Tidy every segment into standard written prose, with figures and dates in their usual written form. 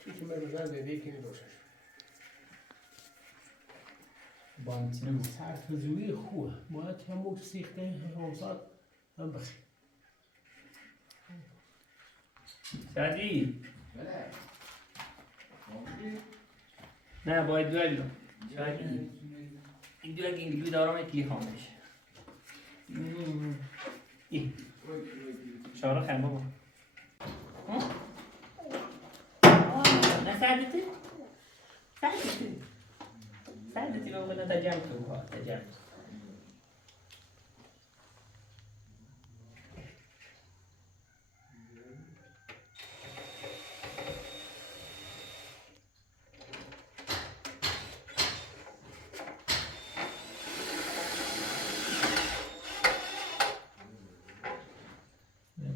توی که مثلا دیدی که روشش بانتینه بود سرفزوی خوبه باید هم سیخته همساد هم بخیر شادی بله نه باید دو بیرون شادی این دو اگه اینجوری دارم ای خامش ای شارا خیلی بابا نه سعدتی؟ سعدتی بابا نه تجرم تو ها تجرم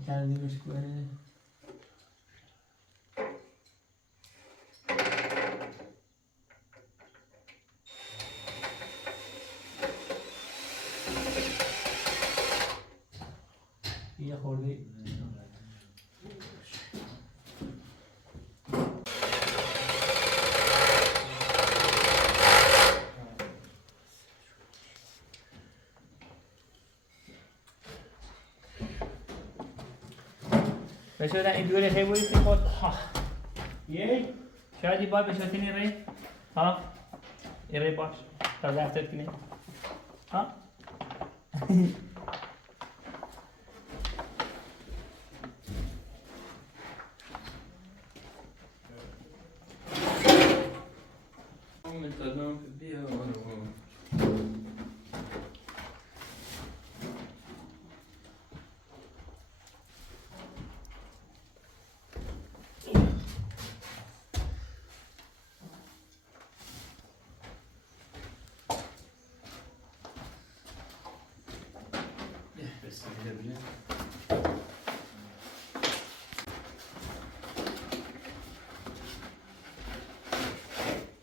کردیمش کنه یه خورده بشود این دوره خیلی بودی که خود یه شاید باید بشود کنی ری ها این ری باش تا زفتت کنی ها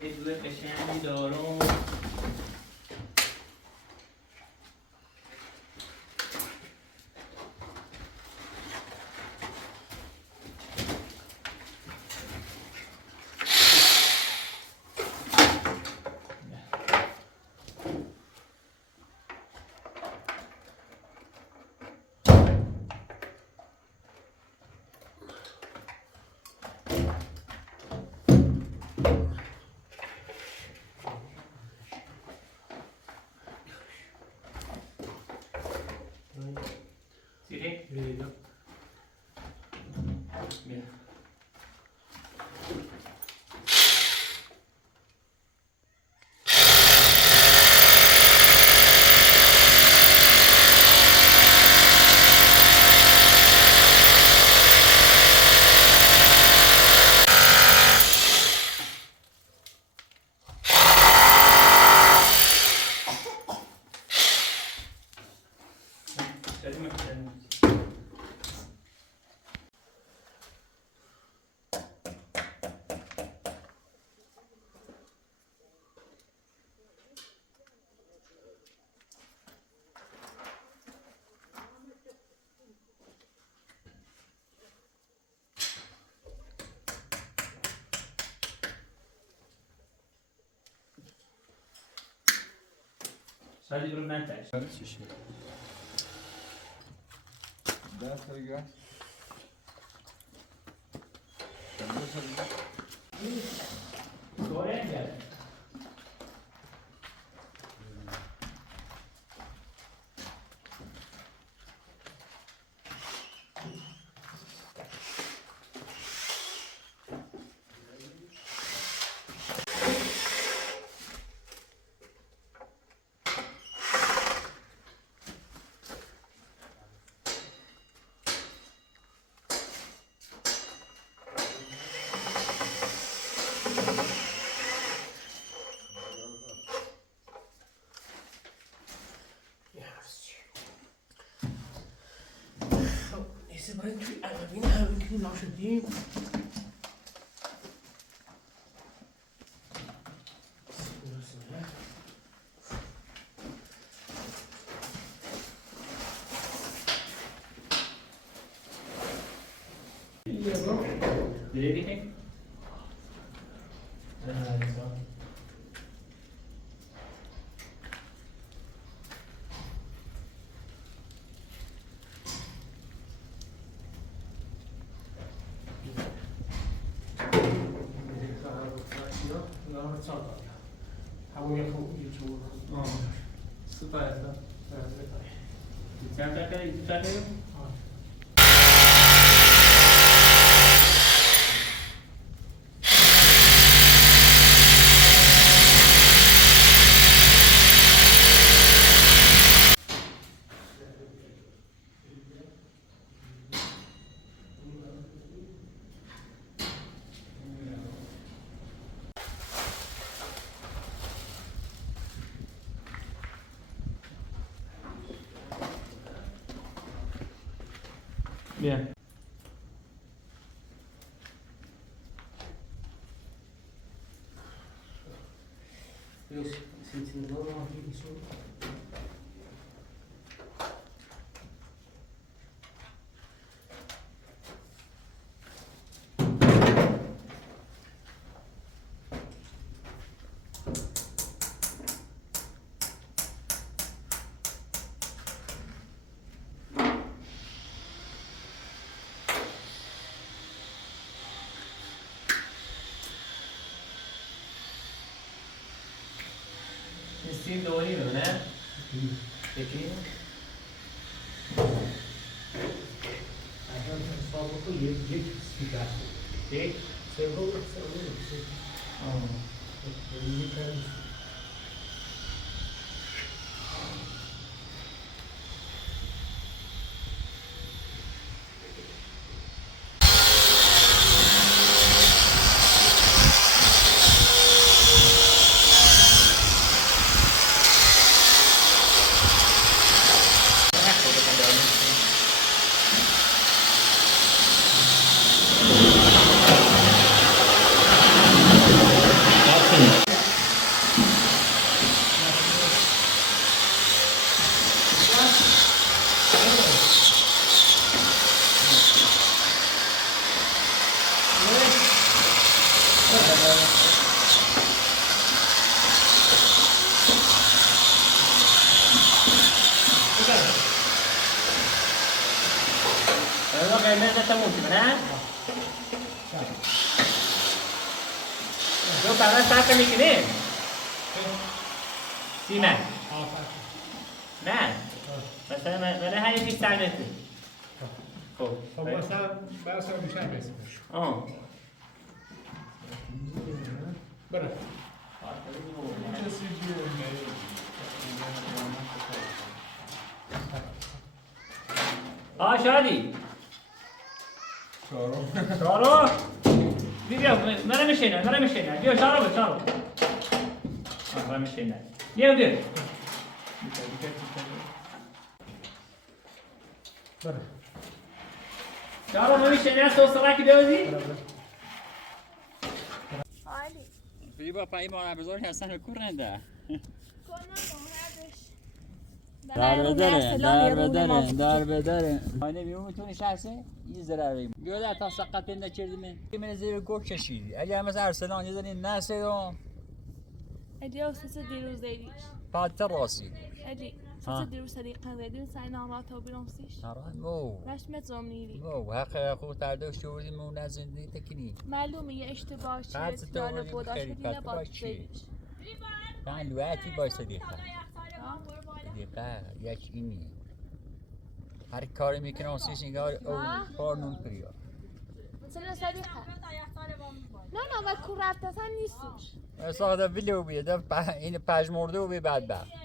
ادوه قشنگی دارم سیری ریدا بیا شادی مکتب شادی برو نتش چیشه دست بگیر دوره انگاره نیسته باید توی عقبین همین که ناشدیم Ready? Hey. همون خوب یوتیوب Super asta. Ți-am dat care e Bien. Eu sentindo não isso. Sim, dolorido, né? Pequeno. Agora só vou colher do jeito que se ficasse. Ok? Você vai você. Allora che mezza sta ultima, né? Devo parlare stacca mica ne? Sì, ma. Ma. ولی هر یکی سرنته خب خب مثلا برسا بیشتر بسیمش بره شادی شارو شارو بیا مرا میشینه بیا شارو مرا میشینه بیا بره شارو نمیشینه سوسرا کی دوزی عالی بی با پای ما بزرگ هستن کور نده در بدره مانه میو میتونی شخصه یه ذره بیا در تا سقط نکردی من زیر گوش کشیدی اگه هم از ارسلان یه دنی نسیدم ادی ست دیروز دیدیش پاتر راسی ادی ها. ست دیروز صدیقان دیدی سعی نامات و بیرامسیش آره مو رشت متزوم نیری مو حق خود ترداشت شوردی مو نزندگی تکنی معلومه یه اشتباه چیه هر ست تیال دوری بوداش بخیری بدی نباد پاتر چی دیدیش من لوعتی باش صدیقه صدیقه یک اینی هر کاری میکنه اونسیش نگار او کارنون کریا مثلا صدیقه نه و کور رفت اصلا نیستش ساده ویلو بیاد این پژمرده و بی بدبخت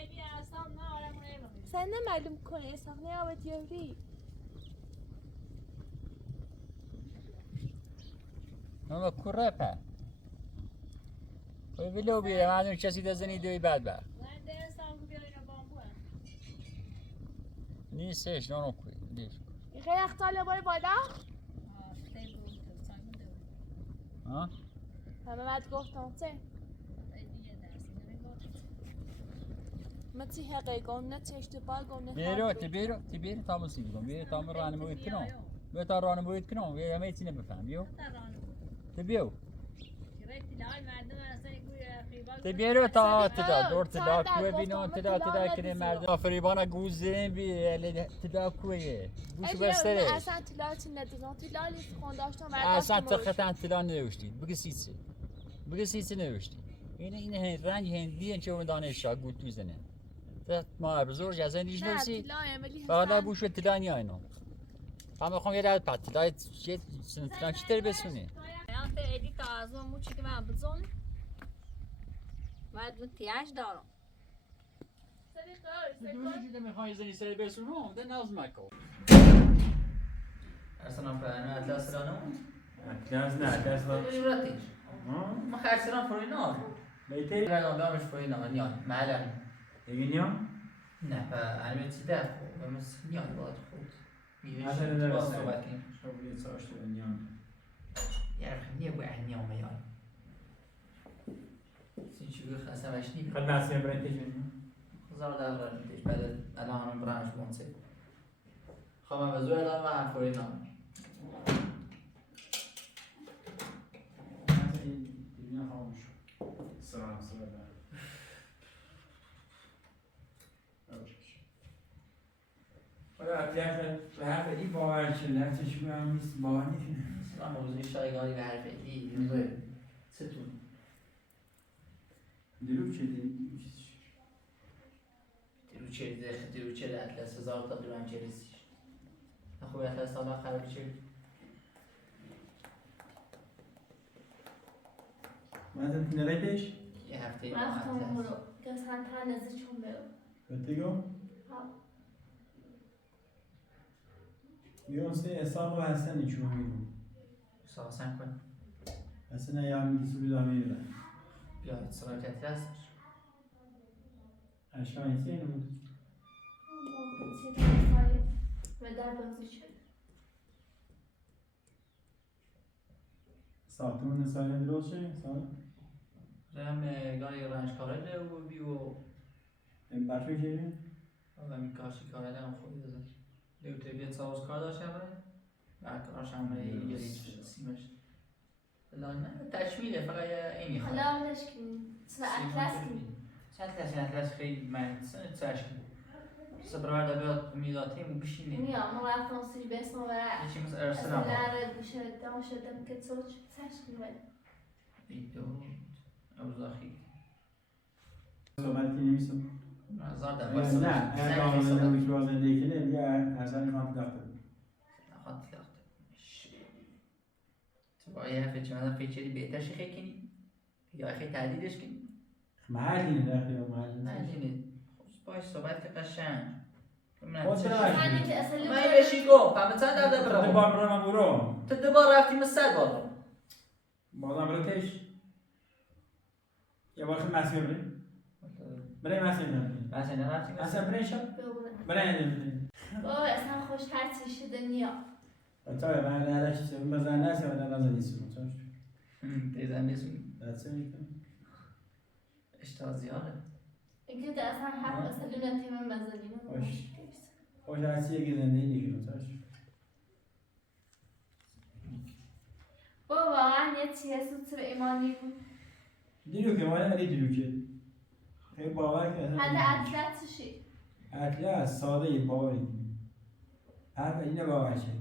sen ne معلوم کنه ساخنه آبت یوری اما کوره پا ویلو بیاد معلوم کسی دزنی دوی بدبخت نیستش نه نکوی لیش خیلی اختاله بای بادا ها همه بعد گفتم چه متی حقیقون نه اشتباه گونه بیرو تبیرو تامو سیگم بیرو تامو رانمو ایتنو بیا تا راهنماییت کنم یه همه چیزی نمیفهم بیو تبیو تبیو تا تدا دور تدا کوه بینم تدا کنه مردم فریبانا گوزه بی تدا کوه گوش بستره اصلا تلاتی ندیدم تلاتی خونداشتم اصلا تختن تلا نوشتید بگی سیسی نوشتید این رنگ هندی چه دانشجو گوت میزنه ما بزرگ از هندیش نوشتی حالا بوش تلا نیاینم هم میخوام یه رد پت تلا سنتنا چی تر بسونه Hayatı edik ağzıma mu çıkı ben buzon. Var bu tiyaj dağım. دیگه میخوای زنی سر برسونم ده ناز مکو اصلا فعلا اطلاس رانو Atlas ne? Atlas var. تقولي براتيش ما خسران فروينا Beyti. لا لا مش فروينا نيان معلم Eginiyor. نه فأنا بتسيدا بس نيان بعد خود مثلا نه باز بس. صحبت کنیم Şöyle savaşta oynayan. يا أخي نيا واحد نيان ميان سنشوف خاصة واشني Kad nasıl bir tecrübe? زار دار نتيج بعد الآن أنا برانش بونسي خما بزور الآن ما فروينا Dünya kalmış. Sıra. حالا اطلاس به حرف ای باور شد لفتش برم نیست باور نکنه. ما موضوع شایگانی به حرف ای موضوع ستون دلوب شدی. تیروچه اطلاس 1000 تقریبا چریزیش خوب اطلاس سالا خراب چه مثلا نرایتش؟ یه هفته رفتم برو که اصلا تنزه چون برو بتیگو؟ ها بیونسه حساب و حسن چون میگم. ساسن کن حسن یا میگیسو بیدا میره. بیا اتصال اطلاس اشکال نیستی اینو. و در بازی شد ساعتون نسایه درست شه؟ ساعت؟ رم گاری رنج کاره له و بیو این برفه که؟ و می کارشی کاره له خوبی داده لیو تبیت ساوز کار داشتم بره و کارش هم بره یه سیمش نه تشمیله فقط اینی خواهد حالا ولش کنیم سر اطلس کنیم اطلاس خیلی من سنت تشکیل سبرار بیاد میداتیم و بشینیم میام ما رفتم سیج بسم و برای یکی مثل ارسل هم اصلا گوشه دام شدم که سوچ سرش کنیم ایدو اوزاخی صحبت کی نمیسم؟ نظر در نه اگر آمده نمیشه باز زندگی کنه دیگه ارزانی خواهد داخته بود. نخواد تلاخته تو با یه هفته چند فیچری بهتر شخی کنی یا خیلی تعدیدش کنی محلی نداخته یا محلی نه نداخته. جینید باش صحبت که قشنگ خود چرا من محلی؟ که اصلا من این بشی گم فهمت چند در تو برام بار برام برو. تو دوبار رفتیم سر بالا بازم برو تش. یه بار خیلی مسیح بریم. برای مسیح بریم. مثلا نرفتیم اصلا برای شب. برای نمیدونیم. بابا اصلا خوش هرچی شده نیا بچه‌ها من علاشی سیم بزن نسی و نزن نیستم. چون تیزم نیستم دست میکنم. اشتها زیاده اینکه ده اصلا حرف اصلا تیم مزدینه باش. خوش هرچی یکی زندگی دیگه چون بابا واقعا یه چیه سوت به ایمانی بود دیلو که مال علی دیلو که خیلی باور که حتی اطلسشی اطلاس ساده یه باوری هر اینه باور شد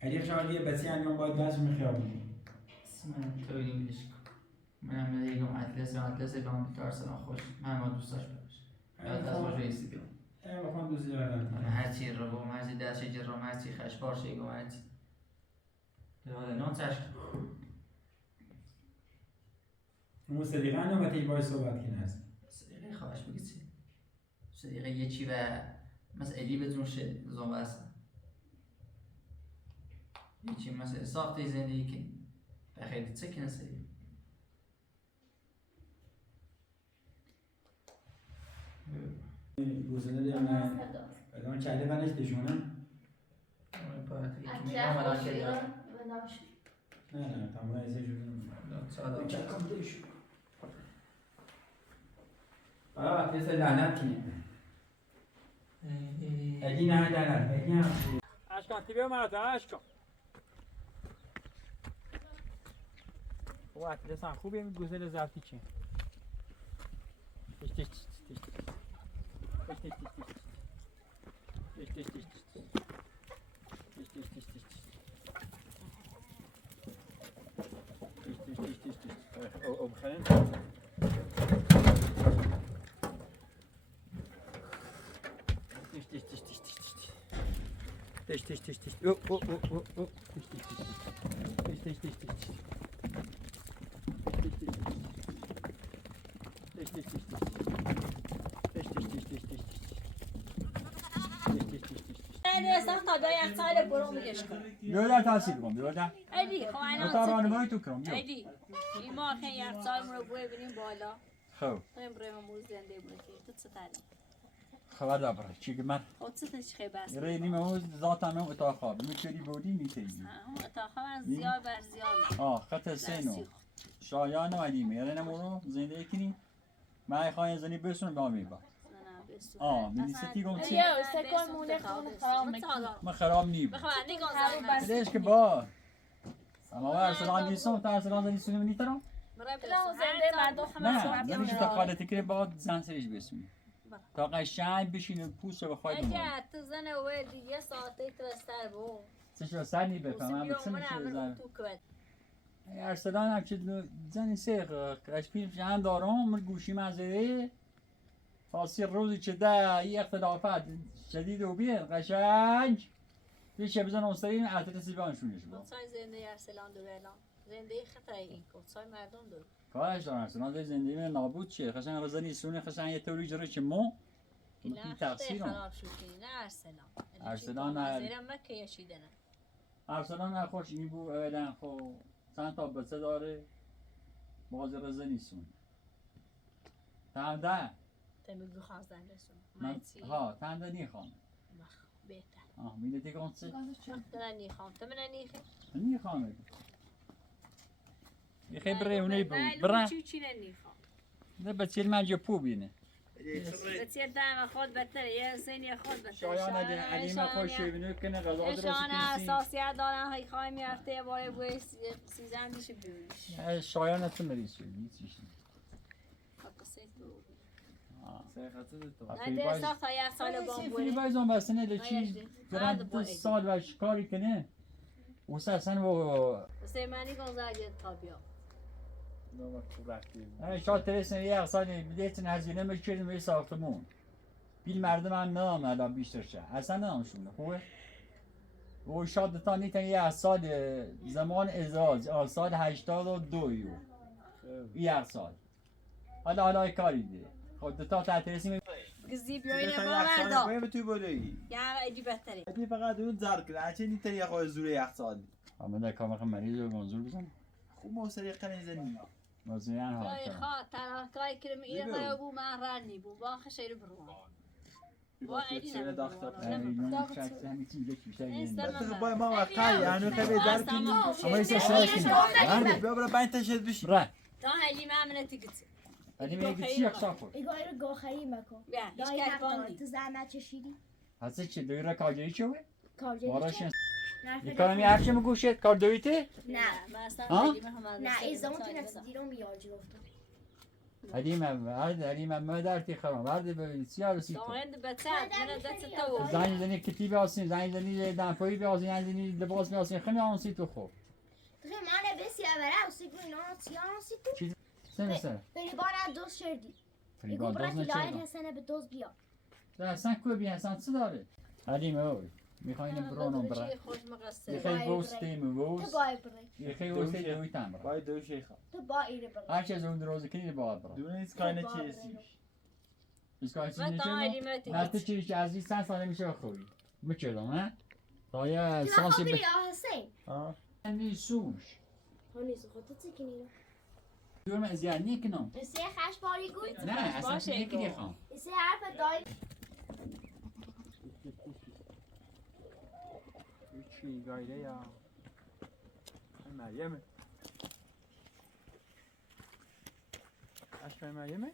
اگه شما یه بسی انجام باید دست میخیابونی اسم تو انگلیش من هم دیگه اطلس به من بیتارسن خوش من ما دوستاش باش یاد از باش رئیسی بیام بخوام دوستی دارم هرچی رو هرچی دست جرام هرچی خشبار شیگم هرچی حالا نان چشم اون صدیقه نومتی باید صحبت کنه هست صدیقه خواهش بگی چی؟ صدیقه یه چی و مسئلی بدون زنبه هستن یه چی مثل ساخته زندگی کنی بخیلی چه کنه صدیقه گوزنه دیم نه بدون چله بنش دشونه اطلس خوشی و ناشی نه تمام ایزه شده چکم دشون اطلاس لعنت کنه اگه نه لعنت اگه اشکان تیبه مرد اشکان وقت لسان خوبه می گوزل زرتی چی تش تش تش تش تش تش تش تش او بخلين تش تش تش تش او او او او تش تش تش تش تش تا دا یک سال برو میگش کن بیادر تحصیل کن بیادر ایدی خب اتاق راهنمایی تو کنم بیا ایدی این ما خیلی یک سال رو ببینیم بالا خب امروز موز زنده بودی تو چه تعلیم خبر دار چی که من خود چه چی بس رینی موز ذاتم هم اتاق خواب میچری بودی میتیزی تا خبر زیاد بر زیاد خط سینو شایان و علیمه یعنی نمورو زنده کنی من خواهی زنی بسونم با میبا میلیستی گم چی؟ سکن مونه خونه خرام میکنی من خراب نیم بخواه نگاه بدهش که با اما ارسلان دیسون تا ارسلان زنی سونی منی ترم؟ زنده مردم نه زنیش تا خالتی که با زن سریش بسونی تا قشنگ بشین پوست رو بخواهی دمون اگه تو زن و دیگه ساعتی ترستر بو سش رو سر نی بفهم هم بسیم میشه زن ارسلان هم چه زنی سیخ اش پیلش هم دارم من گوشی مزره فاصل روزی که ده یه اختلافات شدید و بیه قشنگ بیشه بزن اونسترین ارتسی بانشونش با سای زنده ارسلان دو اعلام زنده خطای این سای مردم دو کارش دارن ارسلان زندگی من نابود شه قشنگ رزنی سونه قشنگ یه طوری جره که مو این تقصیر خراب شد نه ارسلان ارسلان زیرم مکه یشیدن ارسلان نخوش این بو اولن خو چند تا بچه داره باز رزنی سونه تمده تمیگو خواستن رسون من ها تنده نیخوام بهتر میده کنسه من نیخوام تو من نیخی نیخوام یخی بره اونی بود بره چی نیخوام ده بچه من جو پو بینه بسیار دائما خود بهتره یه زنی خود بهتره شایان علیم خوش بینه کنه غذا درست شایان کنی اساسیت دارن های خواهی میرفته باره بوی سیزن میشه بیویش شایان تو مریض شد هیچیش نه ده تا یک سال بام فیلی بوده بایزان بسنه لچی درد دو سال و کاری کنه و اصلا و بسه منی گنزاگه تا بیا شاید ترسن یه سالی بیدیتن هزینه میکردیم به ساختمون بیل مردم هم نام الان بیشتر شه اصلا نامشونه خوبه و شاید تا نیتن یه سال زمان ازدواج سال 82 یه سال حالا کاری ده خود تا ترسیم گزی بیاین با مردا باید تو بودی یا ایدی بهتره ادی فقط اون زرد کرد چه نیتری یه خواهی زوره یک سال اما در کامخ مریض رو منظور بزن خوب موسیقی قرن زنی موزیان ها کای خواه تنها کرم این قیه بو من رنی بو با خشیر برون با ایدی باید ما وقعی یعنی خیلی درد کنیم اما ایسا سرشیم مرد بیا برای باید تشد بشی برای تا هلی معمله تیگتی ولی میگه چی اقصا خود ایگاه رو گاخری مکن بیا هیچ دایی حق داره کرباندی تو زن نچشیدی هسته چی دوی را کارجایی چوه؟ کارجری واراش چه؟ یکارمی هرچه مگوشید کار دویته؟ نه ها؟ نه ایزامون تو نفس دیرون بیارجی گفتم حلیم مادرتی خرام ورده ببینید سیاه رسید تو هند بچه من دست تو زنی زنی کتی بیاسین زنی زنی دنپایی بیاسین زنی زنی لباس بیاسین خیلی آنسی تو خوب تو خیلی مانه بسی اوره اوسی گوی نان سیاه آنسی تو چی؟ سنه سنه فریبان دوست شردی ایگو فریبان برا دوز که لایر نچه حسنه به دوست بیا ده اصلا کوی بی اصلا چه داره؟ حلیم اوی میخواین برانم برای خوش مقصر یخی وستیم تو وست باید بری یخی وستی دوی تن برای باید دو شیخا تو با ایره بری هرچی از اون دروازه کنی باید برای دونه ایست کاینه چی هستی اسکای چیزی من تا هلی نه متی تو چیزی که از این سن ساله میشه خوبی میچردم نه؟ تا یه تو سانسی بری آه حسین بکنی سوش هنیز خودت چی کنی دورم از یاد نیکنم ایسی خش باری گوی نه اصلا تو یکی خوام ایسی حرف دایی چی گایده یا مریمه اشکای مریمه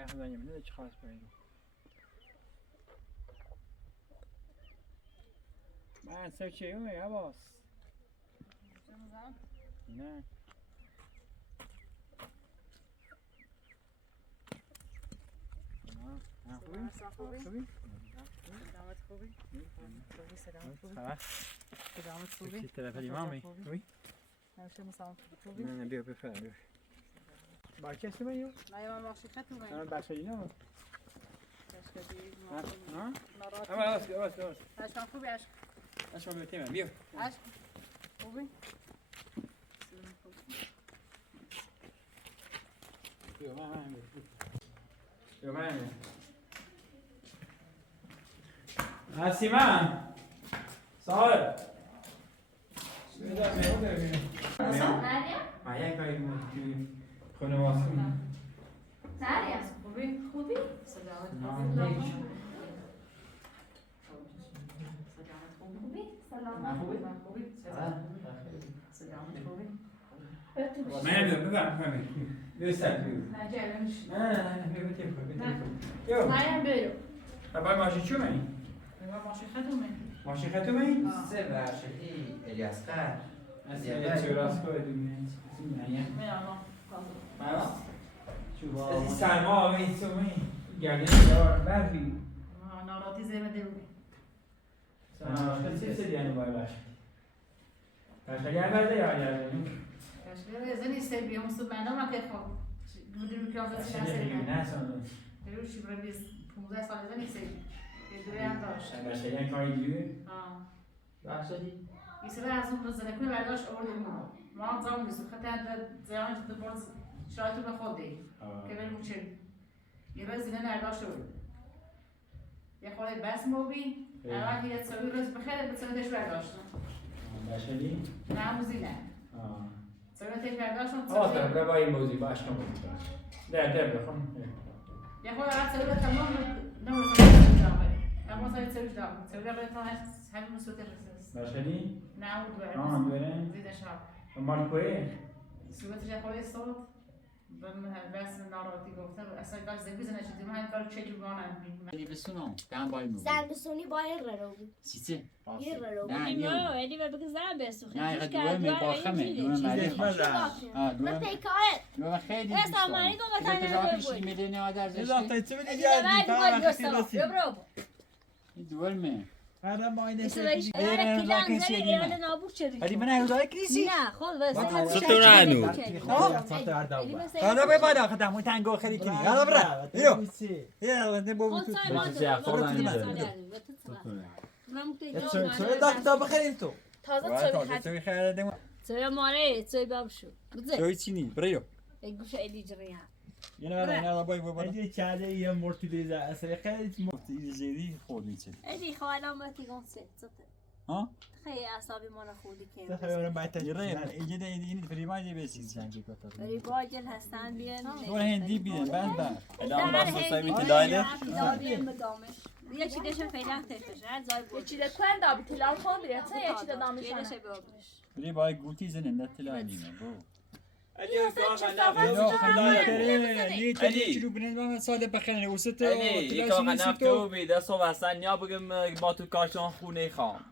باید خدایی میده چی خواست باید من سر چه اون عباس نه خوبی؟ خوبی؟ چی تلفنی مامی؟ خوبی؟ نه بیا بفرم بیا با کسی من یو؟ نه من باشی خطو من بخشی نه من اما آسکی عشق خوبی عشق اشما بیتی من بیا عشق خوبی بیا من سیمان صاحب ما یک کاری توی خونه واسم خوبی؟ من ببرم بیا سر بیا نه بیا بتیم بیا برو بابا ماشین چو منی؟ ماشین خطو من ماشین خطو منی؟ سه برشدی الیاسقر از چه راست کنید از سرما آمین سومی گردن دار بردی ناراتی زیمه دیروی چه سری هنو باید باشه باشه گر برده یا گردنی کشکه زنی سر بیام صبح من که خواب بودیم که آزاد شده سری نه سانو دیروی شیبره 15 سال زنی سری یه دوی هم داشت باشه گر کاری دیگه بخشدی یه سری از اون بزنه کنه برداشت آوردیم ما هم زمان بیسو خطه هنده زیانش دو برز شاید تو بخود دی که بریم اون چه یه روز زینه نرداشت بود یه خواهی بس موبی اول یه سوی روز بخیره به سویتش برداشتم باشه دی؟ نه همون زینه سویتش برداشتم آه تا با این موضوع باش کن در بخون یه خواهی اول سویت تمام نمو سویت داغه اما سویت سویت داغه سویت داغه تا همین سویت رسیست باشه دی؟ نه اون دوره زیده شب مال کوه؟ سویتش یه خواهی صوت بس ناراحتی گفته اصلا گاز زنگی زنه چیزی من کار چه جوانم Ni besunom, kan boy mu. زنبسونی با این رو Sitse. یه رو نه نه یعنی بگه زن بسوخه نه یه دوه می باخمه دوه مریم آه من دوه پیکاره دوه خیلی اصلا دوستم معنی گفت اگه تنها تجاوزش بود. میدونی آدر نزاخت زشتی چه بدی دیگه بعد گردی باید فقط دوستا برو این دوه می هذا ما عندنا ایسویش شيء اگر کلان زنی ایران نابود شدی ولی من هنوز کریسی نه خود بس ستون عنو. هذا بيبقى بالا خدام وتانجو خلي كني هذا برا يو يلا نبغى خود سای ما شو داك تو بخير تو تازه تو تو خير دم سوی ماره سوی بابشو بزه شو چینی بريو گوشه ایلی جریان یه نه نه باي باي هذه چاله يا مرتديزا اصلا خير این زیدی خود میشه ایلی خواهلا ما تیگون ست ها خیلی اعصابی ما رو خوردی که تخيل انا بعد یه تجربه ره اینجا این فریمای بیسی زنگی کتا بری باجل هستن بیان تو هندی بیدن بند الان بس سایمی که دایده یه چی دشه فعلا تفش هر زای بود چی ده کن دابی تلال کن بیره چه یه چی ده یه دامشانه دشه بابش بری بای گوتی زنه نتلا نیمه بو علی. چلو بنز من سال بخیر وسط علی یک آقا نفتو بیده صبح هستن یا بگم با تو کارشان خونه خام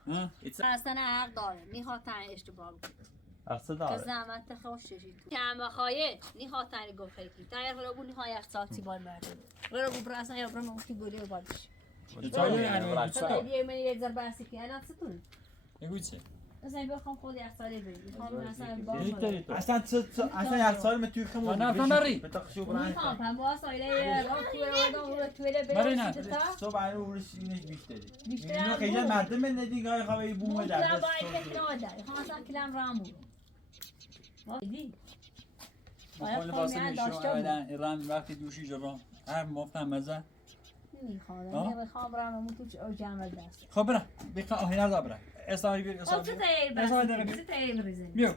اصلا حق داره میخواد اشتباه بکنه اصلا که داره زحمت خوششی تو کم خواهی نیخواد تنی گفت خیلی تایر رو بونی های اقتصادی بال مرده رو ببر اصلا یا برام ممکن گوری بالش یه من یه ذره باسی که الان ستون نگوچه مثلا بخوام خود اقتصادی بریم میخوام مثلا اصلا يا صار متى يخمو انا فنري بتخشوا برا میخوام هم با سایله رو توله مرينا. صبح انا ورش اینش بیشتری بیشتر اینو خیلی مردم من دیگه های خوابی بومه در مطلع دست باید که ناده میخوام اصلا کلم رامو دیدی کل واسه میشو ایران وقتی دوشی جبران هر مفتم مزه میخوام میخوام رامو تو جمع دست خب برا بخا هنا دا برا اصلا بیر خب اصلا چه تایی بس چه تایی بریزی بیو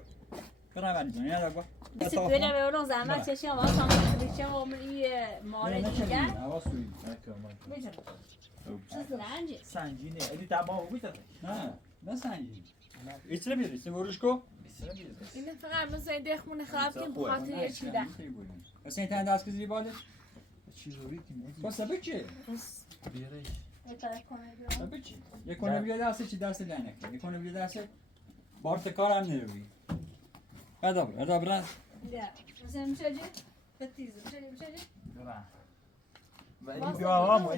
برا ولی جون یاد با بیست بیله به اون زحمت چشی هم واسه هم میشه و ملی ماره دیگر حواسوی میشه چیز رنجه سنجینه ادی تمام بود نه سنجی ایستره بیاری سه گروش کو این فقط مثلا دخمون خراب که بخاطر یه چی ده اصلا این تن دست کسی باله بس بچه بیاری بچه یکونه بیا دسته چی دست لعنه کنه یکونه بیا دسته بارت کار هم نروی ادا برن ولی بیا آقامو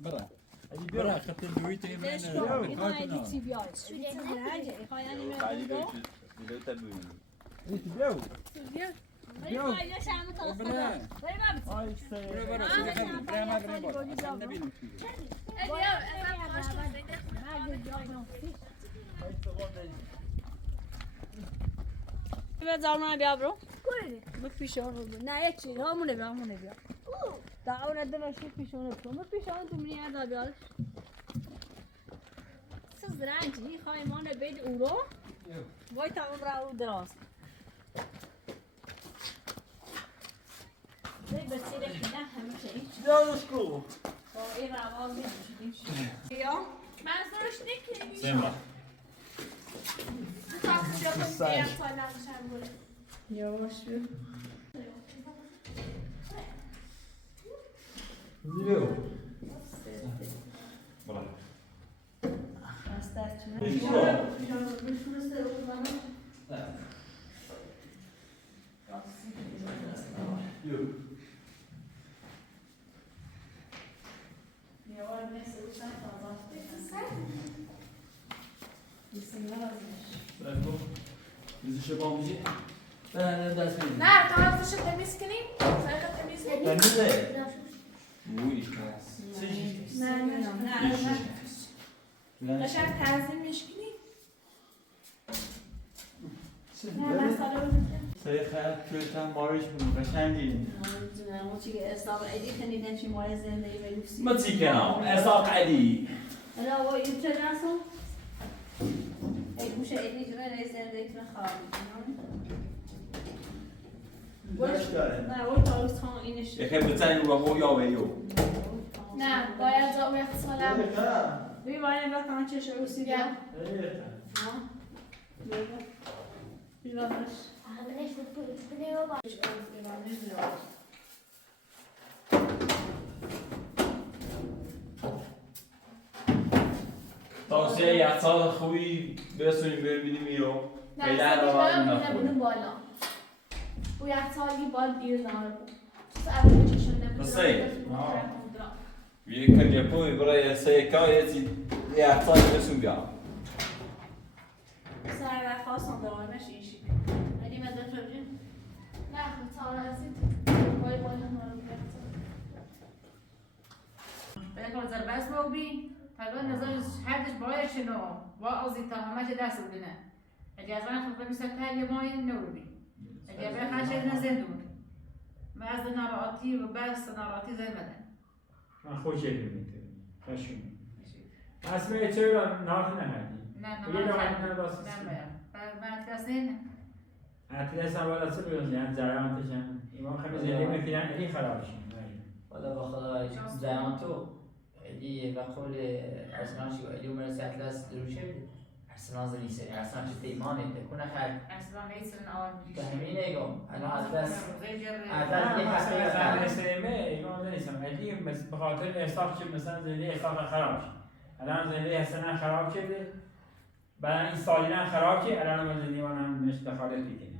برن برن خطر دوی تیم نه بعدی بیلو تبوی بیاو بذار بیا برو بپیشون نه چی همونه بیا داون ادنا شو پیشون برو بپیشون تو منی ادا بیا سزرنجی خایمان بید او رو وای تمام را او دراز بسیده کنه همیشه این یادش کو این روان میشه یا منظورش نکنی سمرا یواش بیا بیاو برا میزش با میزی نه دست میزی نه تا حرفش تمیز کنیم سرقه تمیز کنیم تمیزه وی نه قشنگ تنظیمش کنیم نه مسئله رو سری خیلی کلتن ماریش بود قشنگی ما چی کنم اساق علی یکی بزنی رو با یا ویو نه باید جا وقت سالم بی باید نگاه کنم چه شروع سیگم بیرانش توصیه یه سال خوبی برسونیم ببینیم یو نه سالی نبودم بالا و یه سالی بال دیر نار بود اول چشم نبودم یه کاری پوی برای سیکایی یه سال برسون بیا سر وقت خواستم دوامش ایشی ولی من دفعه بیم نه خود سال هستید بای بالا نارو بگم زر بس با بی تقریبا نظر هردش باید شنو و آزی تا همه دست بودنه اگه از من خود بمیسته تایی مای نورو بی اگه به خرچه نزندون مرز ناراحتی و بس ناراحتی زمده من خوش میتونم خشم اسم چرا ناخ نهدی نه یه دفعه نه راست بعد کسی اطلاس اول از بیرون یعنی جریان تشن ایمان خیلی زیادی میکنن این خراب شد حالا با خدا زمان تو ادی و قول ارسنال شو ادی عمر ساتلاس دروشه ارسنال زنیسه ارسنال چه ایمانه کنه خیر ارسنال نیستن آن همین نگم الان اتلس یه هفته استریمه ایمان نیستم ادی به خاطر احساس چه مثلا زنده احساس خراب شد الان زنده حسنا خراب شده بعد این سالینا خراب شد الان ما زنده منم مش دخالت میکنیم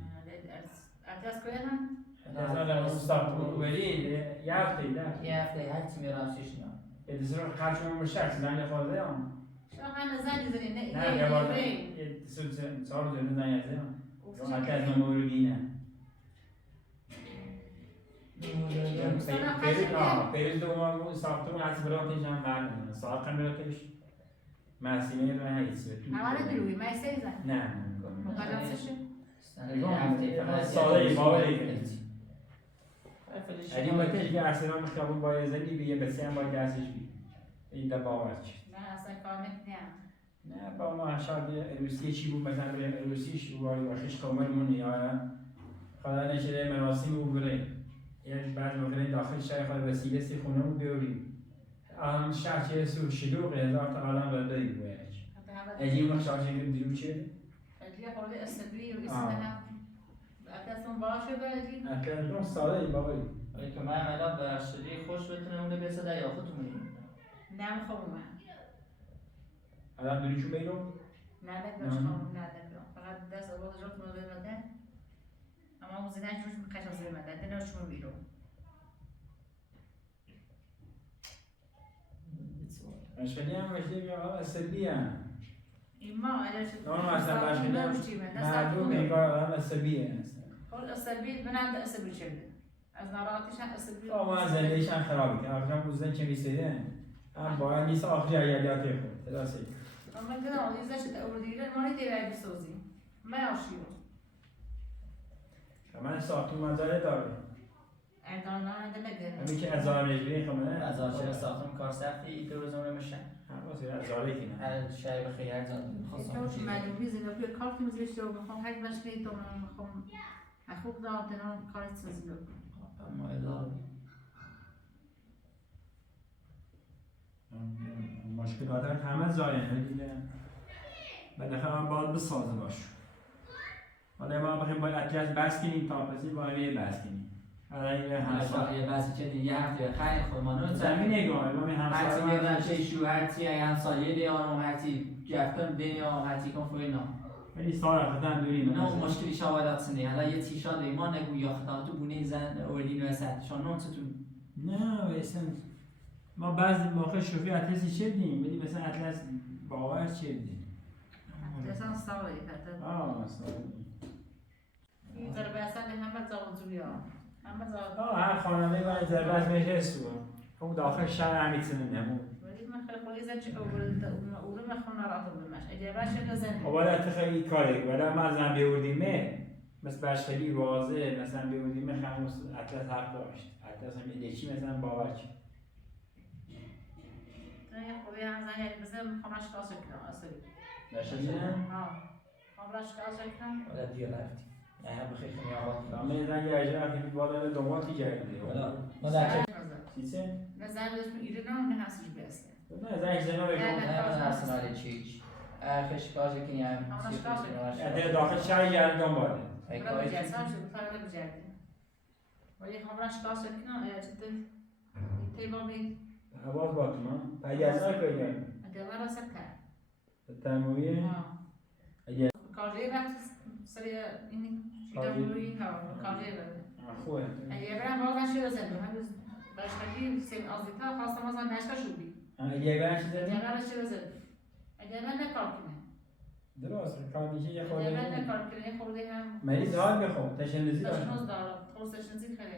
اتلس کنن مثلا مستقبل ولی یه هفته هر تیمی رامسیش نه ادزر خرجمون مشخص زنگ خورده ام شو هم زنگ زنی نه یه بار یه سال دونه زنگ زدم حتی از نمورگی نه پیروز دوم ساختمون از براتش هم برنامه ساختم براتش مسیمه رو هیچ اولا دروی ما سیزن نه مقدسش ساله باوری اگه متش که ارسنال مخابون باید زنی بیه بسیار باید دستش بی این دا باور چی نه اصلا کامت نه نه با ما شاید روسیه چی بود مثلا روسیه چی بود وقتش کاملمون یا خدا نشده مراسم و بره یعنی بعد موقع داخل شهر خود وسیله سی خونه رو بیاریم الان شهر چه سو شلوغ هزار تا آدم را داری باید اگه ما شهر چه دیرو چه اگه خورده استبری و اسمها اتلسون باشه بردی اکرم ساله ای بابایی ولی که من الان به اشتری خوش بتونه اونه بسده یا خودتون نمیخوام من الان دونیشو بیرون؟ نه نکنم نه نکنم فقط دست آواز جات مورد بمده اما اون زنش روش میخواش از بمده دنیا شما بیرون مشکلی هم مشکلی میگم عصبی هم ایما اگر نه اصلا مشکلی مردم میگه آدم عصبیه خود عصبی بنام عصبی شده از ناراحتیش عصبی ما از زندگیش هم خرابی که آخرام روزن چه میسیده هم باید نیست آخری عیالیاتی خود تلاسی اما دیدم آدیزش اوردیره مانی دیره بسازی من آشیو من ساختون مزاره داره اردان نه نگه همین که از آرمیجی خمه از آشیو ساختم کار سختی ای که روزمره میشه واسه از آره کنه هر شای بخیر هر زن خواستم معلومی زیرا توی کارتی مزیش رو بخوام هر مشکلی تو من بخوام اخوک دارم تنان کارت سازی رو اما اداره مشکلات همه زاینه دیگه بالاخره من باید بسازه باش حالا ما بخیم باید اطلاس بس کنیم تا پسی باید یه بس کنیم الان یه همسایه یه بعضی چه دیگه هفته خیلی خود مانو زمین نگاه ما هرچی میگن چه شو هرچی همسایه دیارم هرچی جفتم دنیا هرچی کن فوینا ولی سال خدام دوریم نه مشکلی شوالات سنی حالا یه تیشان دی ما نگو یا خدا تو بونه زن اولین و سطحشان نه تو نه ویسن ما بعضی موقع شوفی اطلسی چردیم ولی مثلا اطلس باور چردیم اصلا سالی پته سالی این ضربه اصلا به همه زاوزویا همه زاوزویا هر خانواده باید ضربه از مجلس بود اون داخل شهر همیتونه نمون ولی من خیلی خواهی زن چه اولو مخون نراتو بمش اگه باشه که زن اولا خیلی کاری ولی ما از هم بیوردیمه مثل برش خیلی واضحه مثلا بیوردیمه خموس اطلس حق داشت اطلس هم یکی مثلا باور چی یه خوبی هم زن یعنی بزن خمش کاسه کنم اصلی نشدیم؟ خمش کاسه کنم ولا دیگه رفتی نه بخیر خیلی آباد من زن یه اجرا رفتیم بالا دنبال کی جایده ما در چیزه؟ نه زن بهش ایران نه هستش بیسته نه زن زنا بگم نه هستن چیچ آخرش کار کنیم در داخل شهر گرد دنباله برای جلسه شد فردا بجردیم ولی خمرش کاسه کنم چطور تیبا بی حواس با تو من پیجازه کنیم اگر را سکر تمویه اگه کاری وقت سری این شیدا بروی ها کاری بده خوبه اگه برم باز نشده زنده هنوز باشتگی سین آزیتا خواستم از آن نشته شدی اگه برش اگه زدی؟ برم نشده زنده اگه من نکار کنه درست کار میشه یه اگه من خورده نکار کنه یه خورده هم مریض حال بخون تشنزی تشنوز داشت دارم ترسشنزی خیلی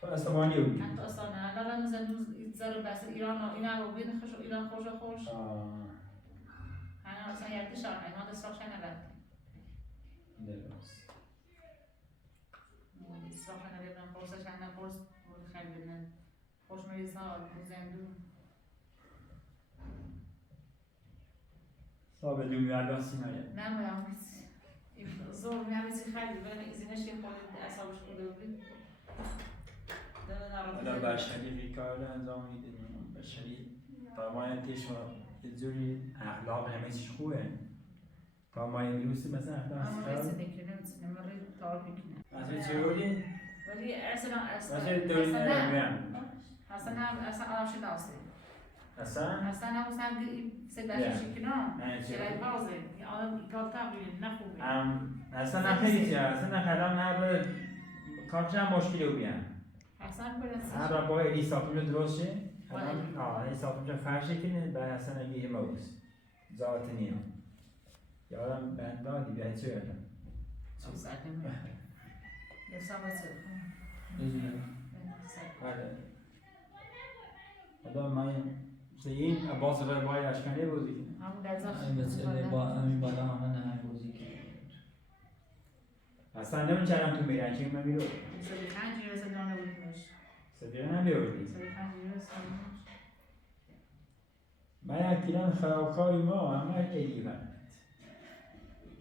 تو استوانی بودی حتی اصلا الان مثلا روز زر بس ایران اینا رو بین خوش ایران خوش خوش انا مثلا یه تشار اینا دستش نرفت درست صاحب نبودن فرصش نه فرص خیلی بدن خوش میزار زندو صاحب دومیاردان سینایه نه میام زور میام خیلی بدن ایزینش یه خورده اعصابش خورده بود حالا بشری کار انجام میدیم بشری تا ما انتش یه جوری اخلاق همه چیش خوبه تا ما امروزی مثلا اخلاق اما خراب رسیده که نمیتونه مری تار بکنه مثلا چطوری؟ ولی مثلا دوری نمیام اصلا آرامش ناسته اصلا؟ اصلا نموسن سدش شکنم شرای بازه آدم ایکال تقویل نخوبه اصلا خیلی چیه اصلا کلام نه کارش هم مشکلی رو بیان اصلا برسید هر را با ایسافون درست شه ایسافون فرشه کنه بعد اصلا اگه یه موز ذات نیم یادم بندادی به چه یادم یه سامسه بله حالا من این باز رو باید اشکنه بودی کنه همون درزاش همین بالا همه نه بازی که اصلا نمیچرم تو میرن چه من میرو سری خنجی رسه دانه بودیمش صدیقه هم بیاردی سری خنجی رسه من اکیلان خرابکاری ما همه ایدی برد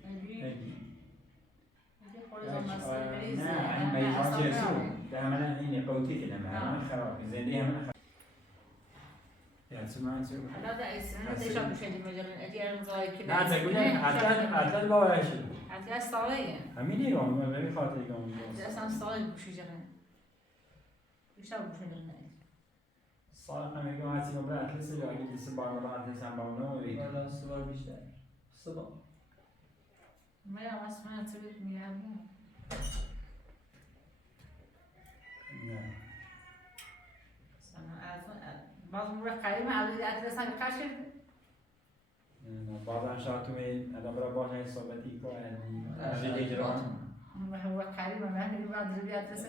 اگه خورده نه این میزان جرسو ده همه این قوتی کنم همه خراب زنده همه خراب یعنی من چه الان در ایستانه دیشان بشنید مجرد اگه ارمزایی که نه تگونه حتلا باور شد حتی از ساله همین ایران من بری خاطر ایران اصلا ساله بوشی جرن بیشتر بوشون دارن صالح میگم هستی که برای اطلس یا اگه دیسه بارمدان اطلس هم باونه و والا سوار بیشتر صبح من هم اصلا تبت میگم باز مورد قریب معلومه ادرس هم کشید بعدم شاید تو می الان برای باشه صحبتی که از اجرا مورد قریب من میگم بعد روی ادرس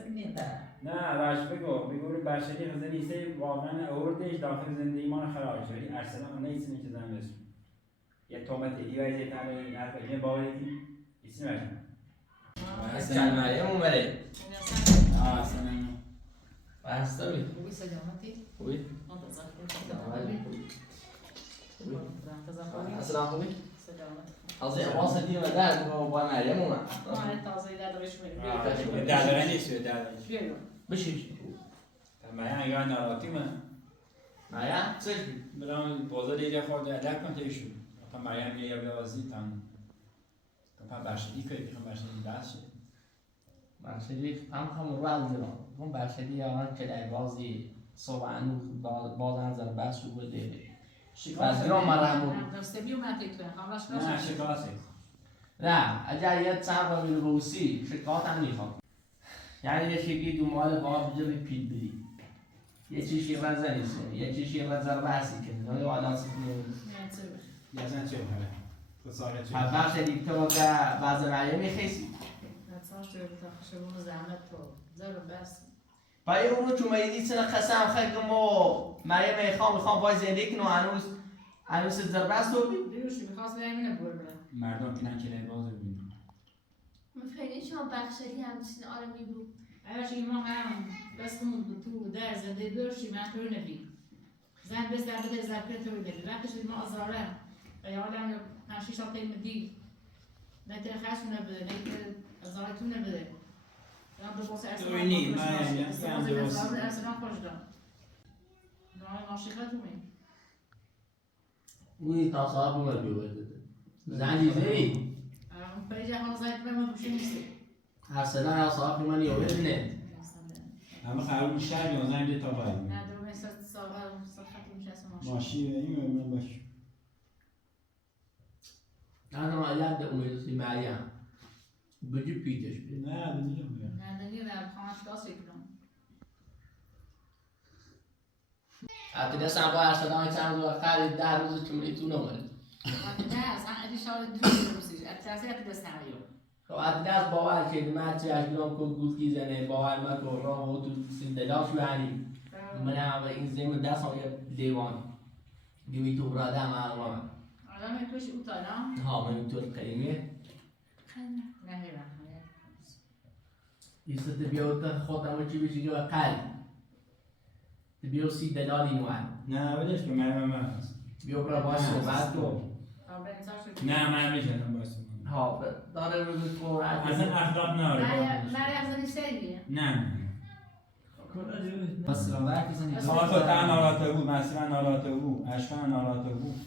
نه راش بگو رو بشری غزه نیسته واقعا اوردش داخل زندگی ما خراب شد ولی ارسلان نیست چیز هم بس یه تومت دیوای زیتن حرف این باوری اسم مرد حسن مریم اومده اصلا بسته خوبی سلامتی خوبی؟ سلام خوبی؟ سلامت از احواس دیم در با مریم اومد من تازه دادرش میگم دادره نیست دادره بیایم بشیش مریم اگر ناراحتی من مریم چش برام بازار دیگه خورده علک کن تیشون تا مریم یه بیازی تن تا باشی که میخوام باشی دست بخشیدی هم رو از ایران اون بخشیدی آن که در بازی صبح انو باز انظر بس رو بوده از ایران مرمون دسته اومد تو همش نه شکاسته نه اگر یه چند را میره روسی شکات هم میخوام یعنی یه شکلی دنبال باز بجا پیل بری یه چیشی رزه نیست یه چیشی رزه بحثی کنه نه یه آدم سکنه یه زن چه بخره خساره چه بخش دیگه که بعض مریم میخیسی نتاش تو تخشبون زحمت تو زر بس برای اونو چون میدی سن قسم خیلی ما مریم میخوام باید زندگی کنم هنوز زربست رو بید دیروشی میخواست برمینه بره مردم کنن که باز رو بید مفهومی شما بخشی همچین آرامی بود اگرش ایمان هم بس کن تو در زنده داشتی من تو نبی زن بس در بده زرکه تو نبی رفتش ما ازاره و یا حالا پنج شیش هفته مدی نه ترخش نبده نه ازاره تو نبده من دو باسه ارسلان اینی من یعنی هم درست ارسلان خوش دارم نه ماشیخه تو می اونی تا صاحب اومد بیوید زنجی زی پیجه ها زنگ به من بوشه نیستی ارسلان یا صاحب من یوید نه همه خراب شهر یا زنگ تا باید نه دو مثل ساقه خطی میشه اسم ماشین ماشی این من باش نه ما یاد امیدوسی مریم بجی پیتش بید نه نمیدونم نه دنگی در خانش داست کنم حتی دستم با ارسلان چند روز خرید 10 روز چمونی تو نمید نه از ادی شاید دوست روزی اترسی ات دست نمیو خب حتی دست باور که مرچی از گرام کن گوزگی زنه باور من کن راه و تو سندلاش یعنی من هم این زمین دست هم یه دیوان دیوی تو براده هم اقوام آدم توش اوتانا ها من تو قیمه نه هیرا ایسا تبیوت خودم و چی بشی که قلب تبیو سی دلالی نوان نه ولش که من هست بیو برا باشه بعد تو نه من میشنم باشه ها داره رو تو اصلا اخلاق نداره مریم زنی سریه نه مثلا وقتی زنی تو تا ناراحت بود مثلا ناراحت بود اشکان ناراحت بود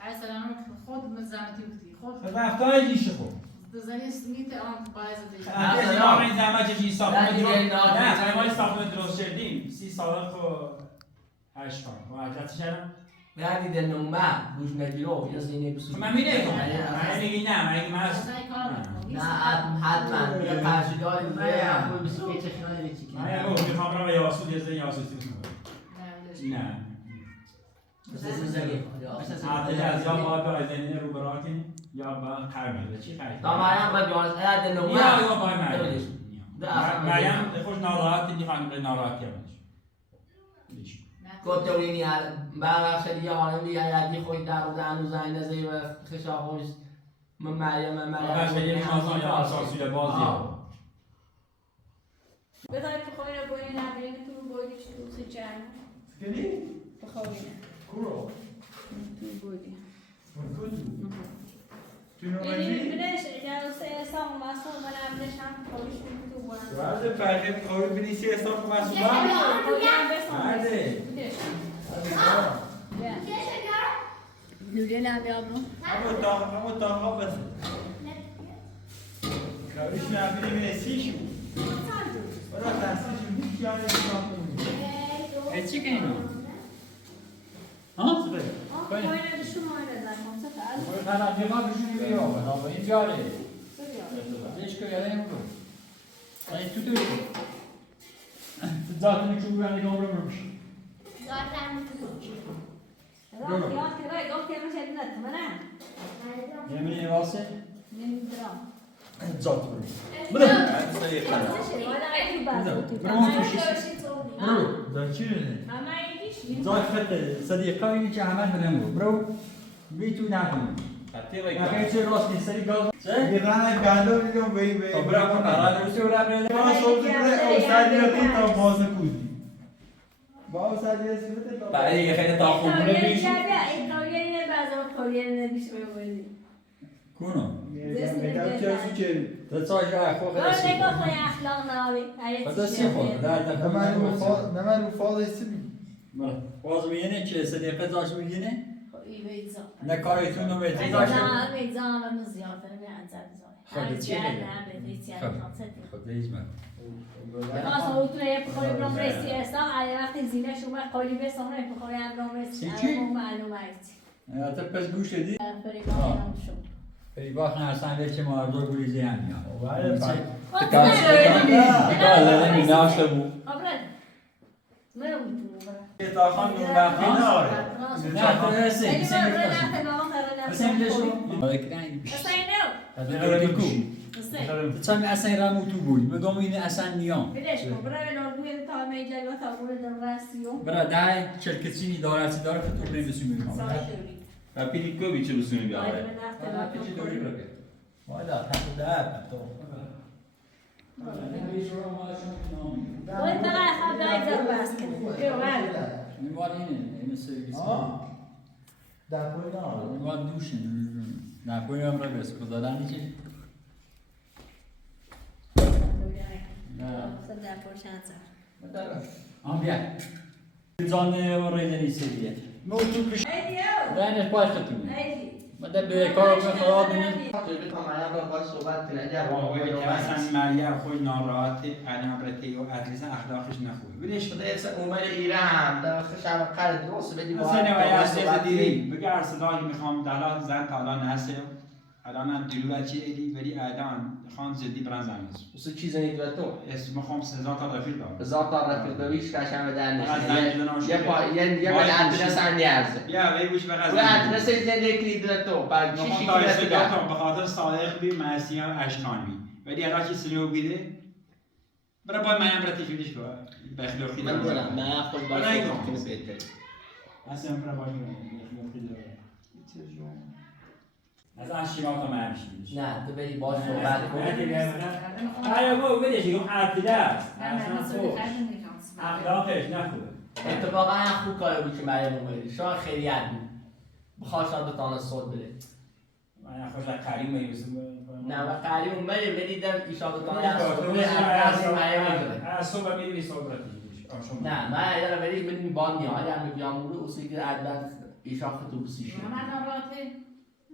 ارسلان خود مزامتی بودی خود رفتای دیشه خب زنی سمیت آن باید دیگه از ما این زحمت چی ساختن نه ما ساختن درست کردیم 30 سال خو اشکان و اجازه شدم بعدی در نومه گوش نگیرو یا زینه بسید من میگم من میگم نه من نه حتما یه قرشگاه دیگه هم خوی بسید که چخنانی چی کنه من میخوام برم یاسود یه زن یاسود نه بسید زنی حتی از یا باید با زنین رو برا کنی یا با قرمه چی خیلی تا مریم باید بیانست در نومه یا باید مریم خوش ناراحت نیفهم به ناراحتی همش کتولینی برای شدی آنمی عیدی خوی در روز هنوز زنگ نزدی و خشا خوش من مریم باش بدیم شانسان یا اساسی بازی بخواهی بخواهی رو باید نبرین تو باید چی تو جنگ سکنی؟ بخواهی کرو تو بودی تو نومدی؟ این بدش اگر سام ماسو من عملش هم کاریش تو بود بعد فرقی کاری بنیسی حساب مسئول نوری نمی آبرو همون تاقا بس کاریش نبیدی بنیسیش برای تحصیلش هیچ جایی نمیدونم چی که اینو؟ ها؟ پایین شما نزن مصطفی من رفیقا بشونی بیا با این جاره دیش که یاده این رو این تو دوی ذاتنی چوبی بانی که عمرم روش یه واسه؟ نمیدونم ذات برو برو برو چی نه؟ ذات خط صدیقه اینی که همه بدن برو بی تو نکنم نکنی چه راست نیست سری گاز Giranai gado digam bem bem. برو کن قرار روسی و رب Ba sobre o sadio tem tão boa coisa. Ba o sadio é sempre tão. بعد یه خیلی تا خوبونه بیش کونو Então tinha sugerido. ده چای جای خو خیلی خدا سی خود در Não mas não fala esse باز میینه که صدیقه داشت میگینه نه کارتون رو بهتری داشت خود چی خود هیچ من حتی پس گوش دید ای باخن اصلا ویچه ماردور گوریزی هم میاد داره میناش بود تا خان اون وقتی ناره نه تو رسی بسیم جشو تسمی اصلا این رمو تو گوی بگم این اصلا نیام برا دای شرکتینی دارتی داره که تو بریم بسیم میکنم و پیلیکو بیچه بسونی بیاره پیچی دوری برگه والا حتی در تو میواد اینه سرویس Dá por não. میواد دوشه نه پوی هم را بس خدا دانی چی؟ آم بیا زانه و ریزه نیسته دیگه نو تو کش دانش پاش خطومی مدد به کار خراب نمی مثلا مریم خوی ناراحته الان برای و ادریسا اخلاقش نخوبه ولش خدا اصلا اومد ایران در خشم قرد درست بدی مثلا نوعی دیدی بگه ارسلانی میخوام دلال زن تا الان هسته الان هم دلو چی ایدی ولی الان خان زدی برنزامیز واسه چیز نیست تو اسم میخوام 3000 تا رفیق دارم 1000 تا رفیق دویش کشم بدن یه باید ادرس هم نیازه بیا وی بوش بغاز و ادرس زندگی کلید تو بعد چی میخوام تا استفاده به خاطر صادق بی معصیه و اشکان بی ولی الان چی سلو بیده برای باید منم برای تیفیدش کنم بخلاقی من دارم من خود باید کنم بهتر اصلا برای باید بخلاقی دارم از آن شیما تو معمشی نه تو بری باز صحبت کن آیا ما ولش کن عقیده است اخلاقش نخوبه اتفاقا خوب کار بود که مریم اومدی شاید خیلی عد بود بخواستم به تانه صد بده من خوش از کریم میرسیم نه و قریب اومدی بدیدم ایشان به تانه از صد بده از مریم میگره از صبح میری صبح نه من ایدارم بدیش بدیم بان میام اگر هم بیامورو اسی که عدد ایشان خطو بسیشه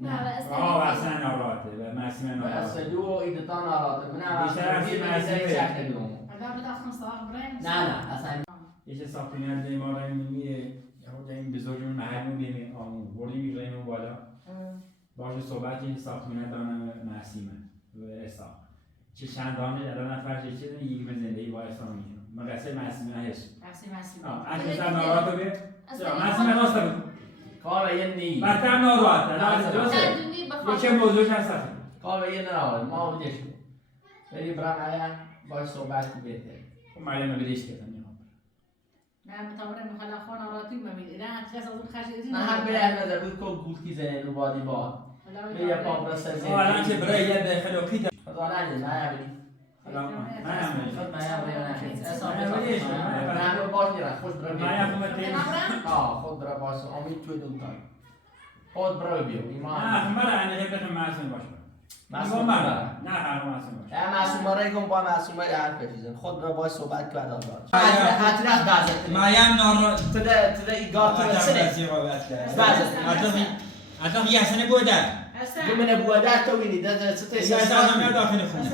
نه اصلا ناراحته و معصوم ناراحته اصلا دو ایدتا ناراحته من بیشتر از این معصومه نه اصلا یه ساختمون دیگه ما رو میگه یهو این بزرگمون محلمون بیمه آمون بردیم میگیریم بالا باشه صحبت این ساختمون دانه معصومه و احسان چه چندانه الان نفرش چه یک به زندگی با احسان میکنم مقصد معصومه هست اصلا ناراحته به معصومه راست بود کار یه نی بدتر ناراحته یه چه موضوعش هست کار یه نراحته ما بودش بریم برام مریم باش صحبت بهتر مریم بریش کردم نه متوجه میخوام خون آراتی می‌بینی نه از اون خشیدی نه هم به نظر بود که گوشتی زنه رو بادی با به یه پاپ راست الان که برای یه داخل و کی خدا نه نه بری الان خود من باش میرم خود برای خود برای باش امید توی دلتان خود برای بیو نه مرا انا بخوام معصوم باشه معصوم نه حرام معصوم باشه معصوم برای گم با معصوم برای هر کسی خود برای باش صحبت کرد اطلاع بعضی مریم نارو تدا ایگار تو سنه بعضی اصلا یه سنه بوده جو من بوده تو بینی ده سته اصلا داخل خونه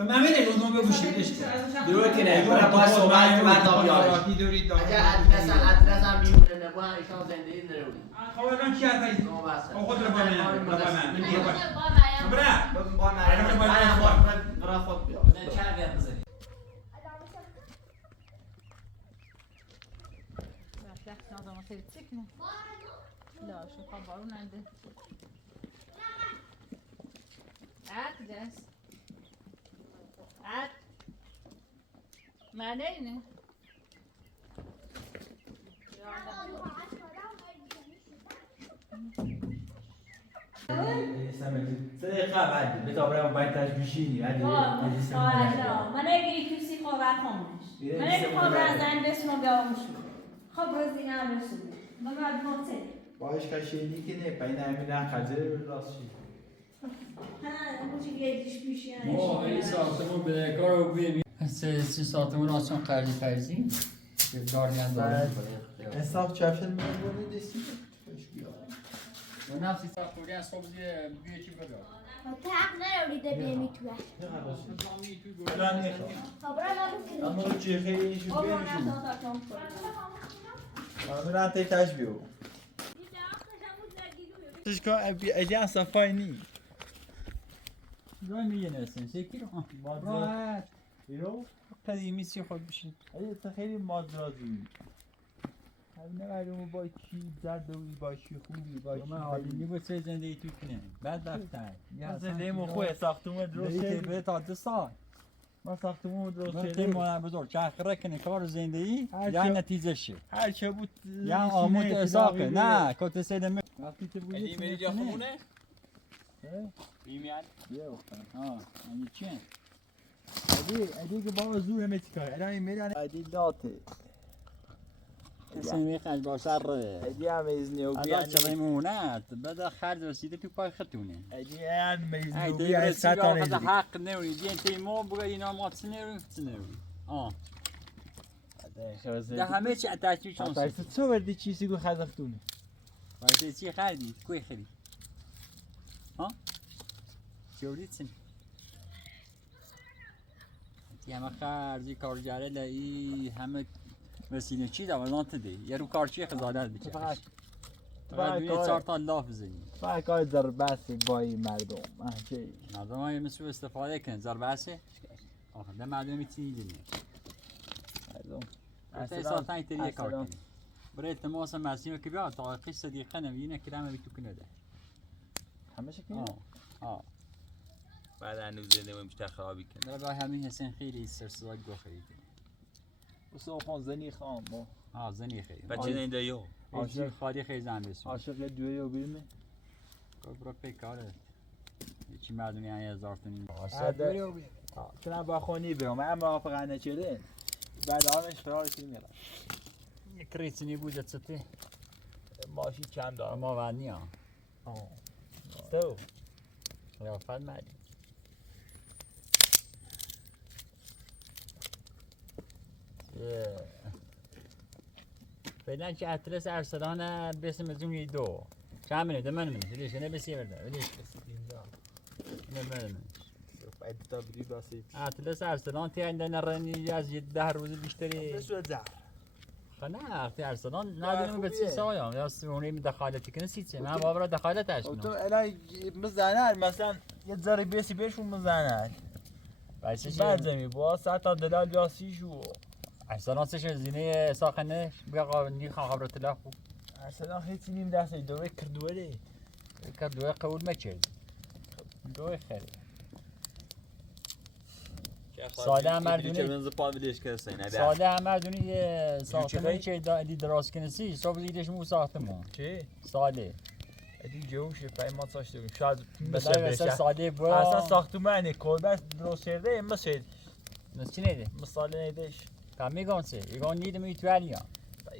خب من میگم اون بگوشیم درو کنه برای با صحبت و داویارش اگر ادرس هم میمونه نبود ایشان زندگی نروی خب الان کی هست خود رو با من برای خود بیا لا شو خبرون عنده جالس ما نينه صدقه بعد به تابرم باید تشبیشینی من اگه کسی خبر خاموش من اگه خبر زن بسیم بیاموش خبر زینه هم رسوده من باید کنسه باش کشیدی که نه پایین همین خجر راست شید نه موچی گیدیش پیشی ما این ساختمون به کار بیم سی ساختمون آسان قرضی داریم داریم انصاف چفشل میگونه دستی و نفسی ساختوری از صبح بیه چی بگاه حق نرویده بیمی توه الان میخوام خبرم هم اما رو چه خیلی ایشون بیمیشون من تای تشبیه تشکا ادی اصلا فاینی جای میگه نرسیم سیکی رو راحت ایرو قدیمی سی خود بشین ادی تا خیلی مادرازی همینه معلومه با کی زردوی با چی خوبی با چی من حالی بود چه زندگی تو کنه بعد رفتن زندگی مو خوبه ساختمون درست که به تا 2 سال ما ساختمون درست وقتی شده مادر بزرگ چرخه کنه کار زندگی یا نتیجه شه هر چه بود یا آمود اضافه نه کت سیدم وقتی تو بودی ادی میری جا خونه؟ بیمیاد یه وقتا ها این چیه ادی که بابا زور همه چی کار الان میرن ادی لاته کسی میخواست با سر ادی هم ایزنی و ادا بیان چه میموند بعد خرج رسیده تو پای خطونه ادی هم ایزنی ای و دیگه بیان رسیده ستانه آخه دیگه حق نوری دیگه تیمو بگه اینا ما تنروی ده همه چی اتاچی چون پس تو وردی چیزی گو خزختونه وقتی چی خریدی کوی خرید ها چوری چن تی همه خرجی کارجاره لی همه وسیله چی دوازان تدی یه رو کارچی خزاده بچه فقط ببینید 4 تا لاف بزنی فقط کار ضربست بای مردم مردم های مثل استفاده کن ضربسه آخه ده مردم میتونی دنیا مردم اصلا سالتانی تریه کار کنی برای تماس مسیح که بیاد تا قصه دیگه نمیینه که دم بیتو کنه ده همه شکلی آه بعد هنوز زنده بیشتر خرابی کنه برای همین حسین خیلی سرسواد گو خریده بسو خون زنی خام زنی خیلی بچه نینده یو عاشق خالی خیلی زن بسون عاشق دوی و بیرمه برو پیکاره چی مردمی 1000 تونی تنها با خونی بیام من موافقه نچره بعد آنش فرارشی میرم یک ریتنی بود چطه ماشی چند دارم ما ونی ها تو قیافت مردی فعلا که اتلس ارسلان بسم از اون 2 چند منه ده من دیدیش نه بسی برده دیدیش نه من تا بری باسی اتلس ارسلان تی عندنا رنی از 10 روز بیشتری بسو زهر خنا اختی ارسلان نداریم به چی سایم یا سونی دخالتی کنه سیچه من بابرا دخالتش تو الان مزنه مثلا یه ذره بیسی بهشون مزنه بعد زمین با 100 تا دلار بیاسی شو ارسلان سش زینه ساخنه بیا نی خبرت له ارسلان هیچ نیم دست دوره کردوله کردوه قبول مکرد دوی خیلی ساده مردونی چه منز پا ویدیش که سینه ساده مردونی ساختمانی که دی دراز کنسی صبح دیدش مو ساختمون چی ساده ادی جوشه پای ما ساخته بیم شاید مثلا ساده بود اصلا ساختمانی کلبس درست شده مثل چی نیده مثال نیدش کم میگم سه ایگان نیدم ایتوالیا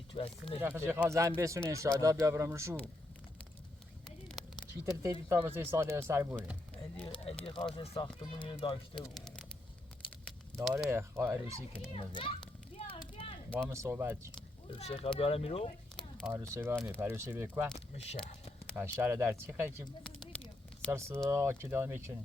تو اصلا رخش خواهم بسون انشاءالله بیا برم رشو چی تر تیدی تا بسه ساده و سر بوره ادی خواست ساختمونی رو داشته بود داره عروسی کنه نظرم با هم صحبت چی عروسی خواه بیاره میرو؟ عروسی بیاره میره عروسی بکوه میشه شهر در چی خیلی که سر صدا که داره میکنه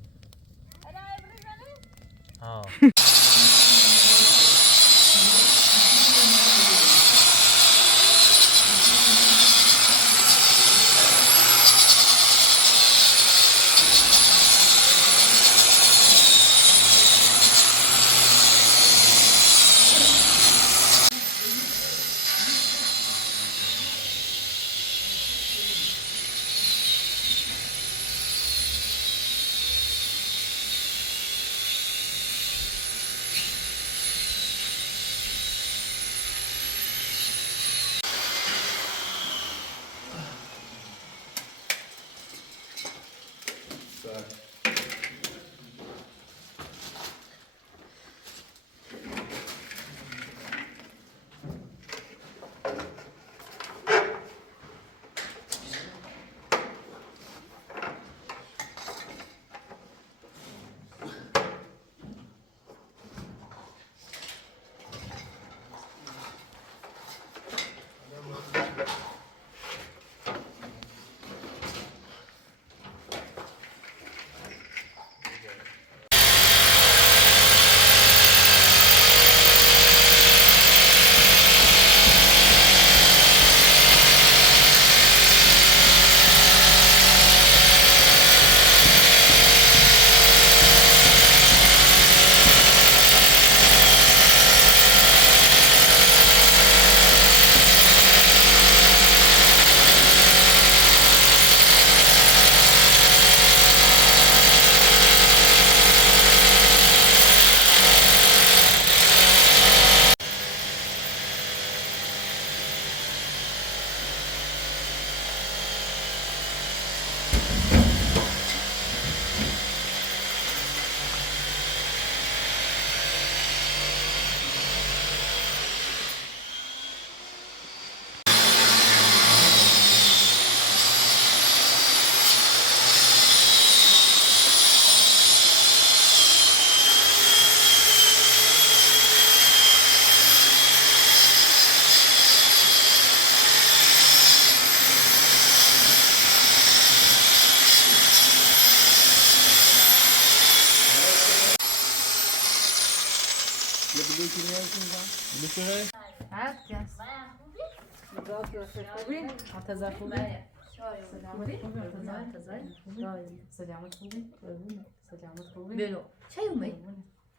بلو چه یومی؟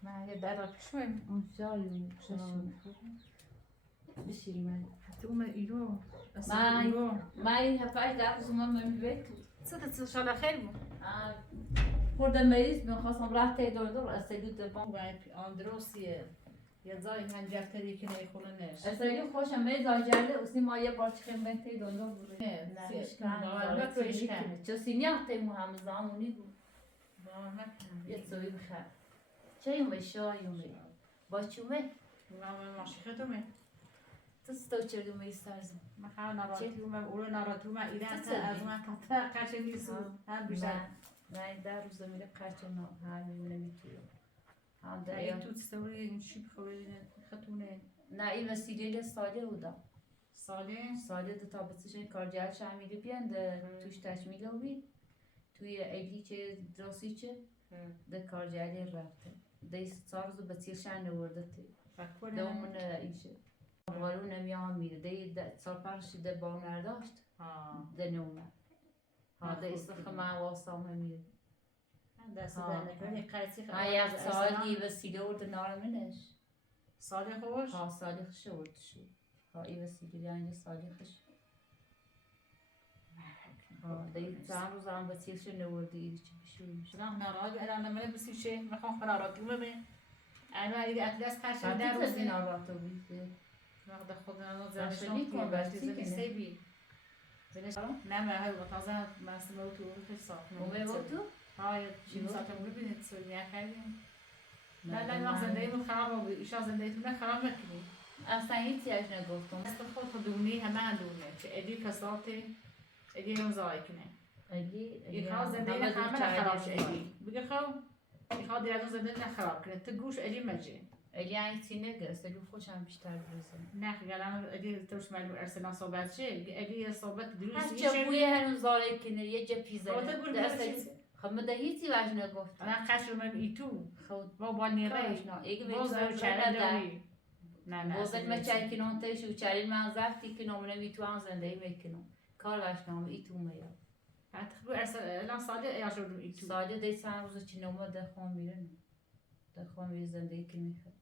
من یه بعد پیشم شایم بشیری من حتی اون ایرو من این هفته در زمان من بیت صد شاله خیر بود خوردم مریض میخواستم راه تی دور استیدو دپام و آندروسیه یه زای هنجر تری که نیخونه نش استیدو خوشم می زاجرده اسی ما یه بار چخیم بین تی دور نه سیش کن چه سینیات تی محمد زمانی بود یه سوی بخیر چه یومی شایومی با چومه ماشی خدومه تو چردومه استرزم من ناراتومه اولو ناراتومه ایران از من کتا قشه نیسو هم بیشتر نه در روز میره قشه هر میمونه میتویم هم در این تو تستوری این چی بخوری خطونه نه این وسیله ساله بودا ساله دو تا بسیشن کارجال شمیلی بیانده توش تشمیله بید توی ایدی چه دراسی چه ده کارجالی رفته ده سارزو بسیرشن نورده تی دومون ایشه بارون نمیام میره ده سال پرشی ده بار نرداشت ده نومه ده استخ من واسطه میره دست دنگانی قیسی یک سالی وسیله ورد نارمنش سالی خوش؟ سالی خوش ورد شو این وسیله یعنی سالی خوش دی چند روز هم بسیارش نوردی ایدی چی بشویش نه ناراد الان نمیره بسیشه میخوام ناراد بمه انا ایدی اطلاس خرشه در روزی ناراد تو بیده نقد خود ناراد زنشون کن باشتی که بی نه من تازه مسئله تو خیلی صاف تو های چی ساعت مول بینید سوی نکردیم نه نه زندگی رو خراب بود ایشان زندگیتون خراب نکنید اصلا هیچی اش نگفتم است خود دونی همه دونه چه ادی کساته ادی هم زای کنه ادی خواهد زندگی همه خراب شه ادی بگه خواهد میخواد دیگه زندگی خراب کنه تو گوش ادی مجه ادی یعنی چی نگست ادی خوشم بیشتر برسه نه گلان ادی توش معلوم ارسنا صحبت شه ادی صحبت دروسی چه بوی هنوز زای کنه یه جا پیزا خب ما ده هیچی واج نگفت انا خشم من ایتو خود با بانی کارش ری نه ایگه باز میتونه دو چرا چرا ده دوی نه نه باز ما چند که نون تیش و چرا من زفتی که نمونه میتوان زندگی میکنم کار واج نام ایتو میاد بعد خب ارسل الان سالی یا شدم ایتو ساده دی چند روز چی نمونه ده خون میرن ده خون میره زندگی که میخواد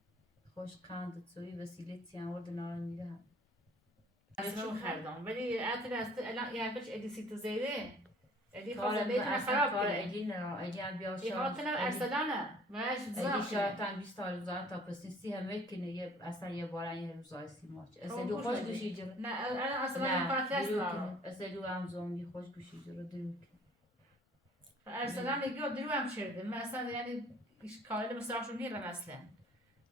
خوش قند توی وسیله تیانورد نارن میره هم اسمو خردم ولی اعتراض الان یه کش ادیسیت زیده ادی کار خواهد دیتونه خراب کار کنه اگه نه اگه هم بیا ای خاطرم ارسلانه ماش اگه زاف شاید 20 تا روزانه تا پسیسی همه کنه یه اصلا یه بارن یه روزای سی ماچ اصلا خوش گوشی جرو نه انا اصلا پادکست دارم اصلا هم زومی خوش گوشی جرو درو ارسلان میگه درو هم شده من اصلا یعنی کاری مستراحشون میرن اصلا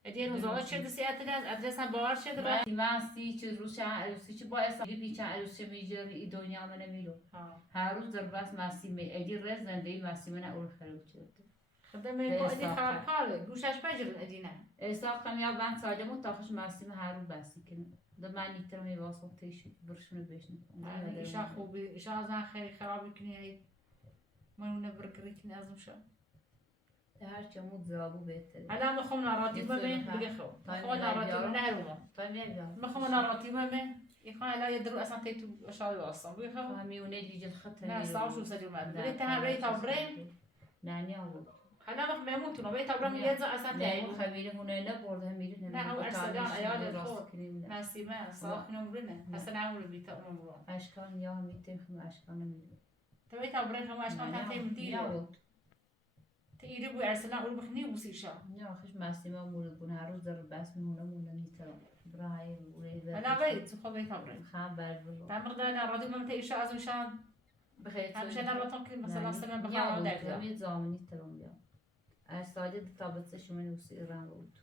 ادی روزانه شده سیاست ادرس هم باور شده من سی چه روز چند روزی چه با اصلا بیچن روز چه میجر ای دنیا من نمیرو هر روز در بس مسیمه ادی رز زندگی مسیمه نه اول خراب شده خدمه با ادی خراب کاره گوشش بجرن ادی نه احساس کنم یا بند ساده متاخش مسیمه هر روز بسی کنه ده من نیتر می واسه تیش برشونه بشنه ایشا خوبی ایشا از آن خیلی خراب کنی منو برکری کنی ازم شو هر چه مود زابو بهتره الان میخوام ناراتی بمن بگه خو میخوام ناراتی بمن نهروم تا میاد میخوام ناراتی بمن يخوان لا يدروا اصلا تيتو اشاري اصلا بيخو هميونه اللي جل خطر لا صار شو سجل ما بدي تهري تبرم ناني اول حنا ما يموتوا بيت تبرم يجا اصلا لا خبيره هنا نبورد هميره لا هو ارسلان عيال الخوف ناسي ما صار نمرنا هسه نعمل بيت امور اشكال يا ميتين خم اشكال نمرنا تبي تبرم خم اشكال تنتي مدير تيجي بو ارسلان اول بخني وسيشا يا خش ماسيما مورد بون هر روز در بس مونه مونه میترم براي وريده انا بيت خو بيت تبرم خام بالبلو تعمر دانا رادي ما متى ايش ازم شان بخير همش انا راتون كل مثلا سنه يا بخاطر دكتور مي زامني ترم يا اساجد تابتش من وسي ايران بود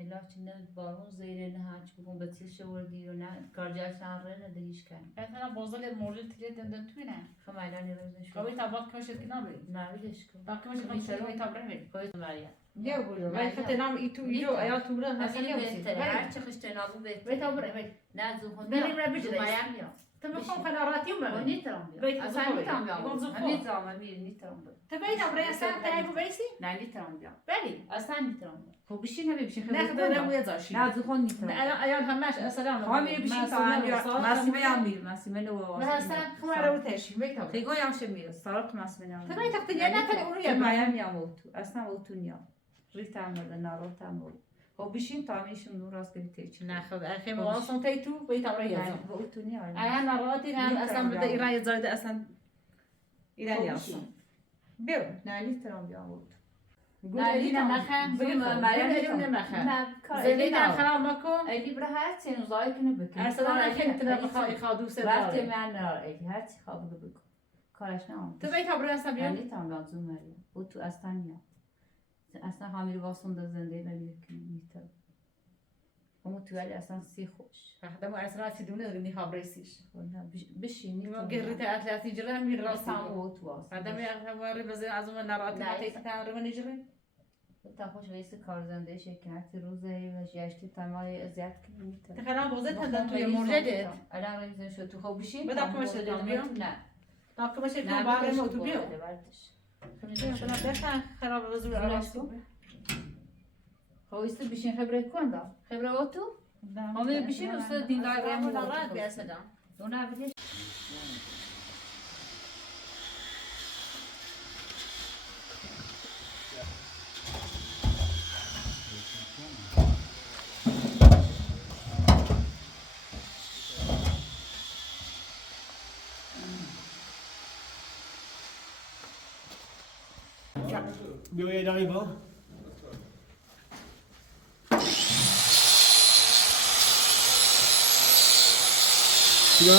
هلا كنا بارون زيرين هاج بكون بتصير شور ديرو نا كارجال شهرنا دهيش كان انا بوزل المورد تريد دندن توينه خمالاني رزن شو قوي تابات كمشت كنابي نعملش كم باقي مش كمشت قوي تابرمي كويس مريم يا بقول ما خدت نام ايتو يو يا تورا هسه بهتر هر چه خشت نابو بهتر بيت تابرمي نه زوخون بریم را بجرس. مريم يا تبقى خناراتي وما نيترم بيت يا اصلا نيترم يا يقول زخور. همي زام مير نيترم تبي تابري اصلا تعرفوا بيسي نه نيترم يا بلي اصلا نيترم خب بشين هبي بشين ناخذ انا ويا زاشي نه زوخون نيترم انا ايام هماش سلام خامي بشين تا ماسيمه يامير ماسيمه نو ما هسه خمارة وتاشي بيت تابري خيغو يام شمير صارت ماسيمه يامير تبي تقتني انا تاني اوريا مريم ياموت اصلا موتونيا ريت عمل نارو تامو خب بشين تعميش من راس قلتي ناخذ اخي ما اصلا تيتو بيت تابري يعني موتونيا انا راتي انا اصلا بدا ايران زايد اصلا ايراني اصلا بيرو نه نيترم ياموت قول لنا مخن بقول مريم لنا مخن زليت عن خراب ماكم اللي برهات سين زايك نبك ارسلنا الحين تنا يخاضوا رفتي سدار معنا اللي هات خابو بك کارش نام تبي تابري اصلا بيوم یعنی تام لازم مریم و تو اصلا همین واسون در زنده نمیکنی میتر اما تو ولی اصلا سی خوش خدمو ارسلنا تدونه غني خابريسيش بشینی ما قريت 30 جرام من راسي اصلا و تو واس هذا ما يعتبر بس عزم النارات ما تيتان رمن يجري تا خوش ویس کار زنده شکایت روزه و جشتی تمای ازیاد کنی میتر تخيل بوزت هذا توي مرجدت الان ریزن شد تو خوب بشین بدك مش تبيو نه طاقة مش تكون بارم وتبيو بردش انا بدك خراب بزول راسي خویست بشین خبره کن دا خبره و تو همه بشین استاد دیندار رام مرات يا سلام دونا بدیش بیا یه دقیقه با بیا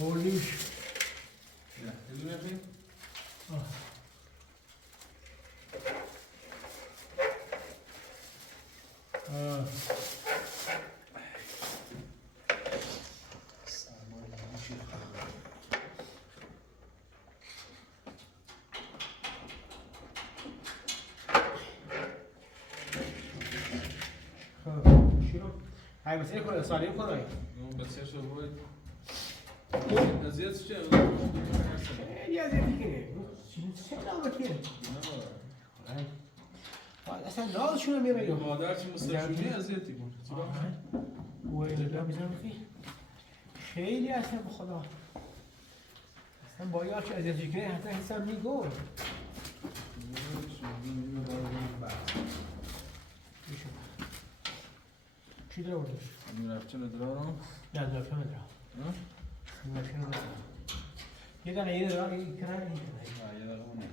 آوردیمش هاي مسألة كلها صار يمكن هاي. بس يا شو هو زيادة شيء يا زين كذا. شو لا كذا. اصلا لا شو نمير اليوم؟ ما دارش مستشفى زيادة يكون. وين لا بزنم فيه؟ خیلی اصلا بخدا. اصلا باید که اذیتش کنه حتی حساب میگه. چی داره بردش؟ میرفت ندارم. نه میرفت ندارم. میرفت ندارم. یه دانه یه داره این کنار این کنار. یه داره اونه.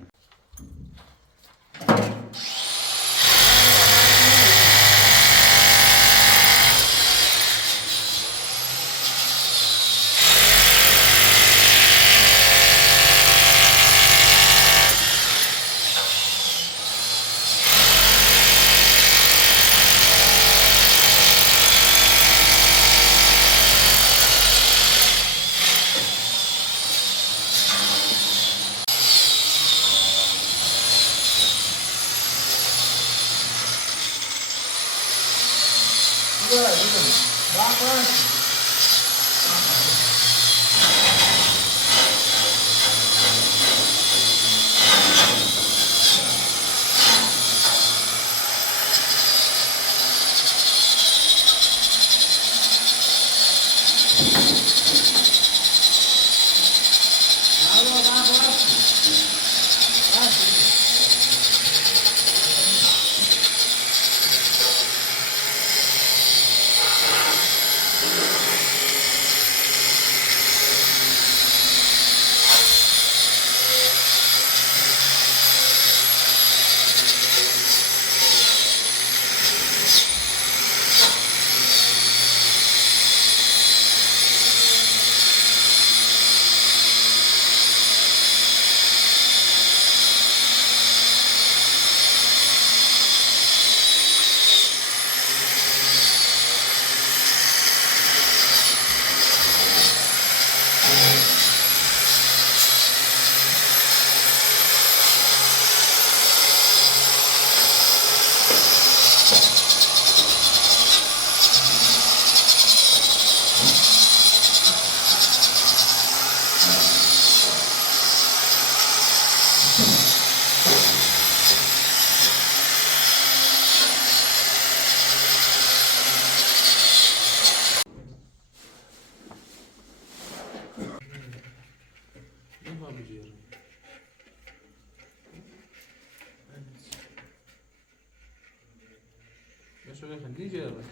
شو خليه جرب.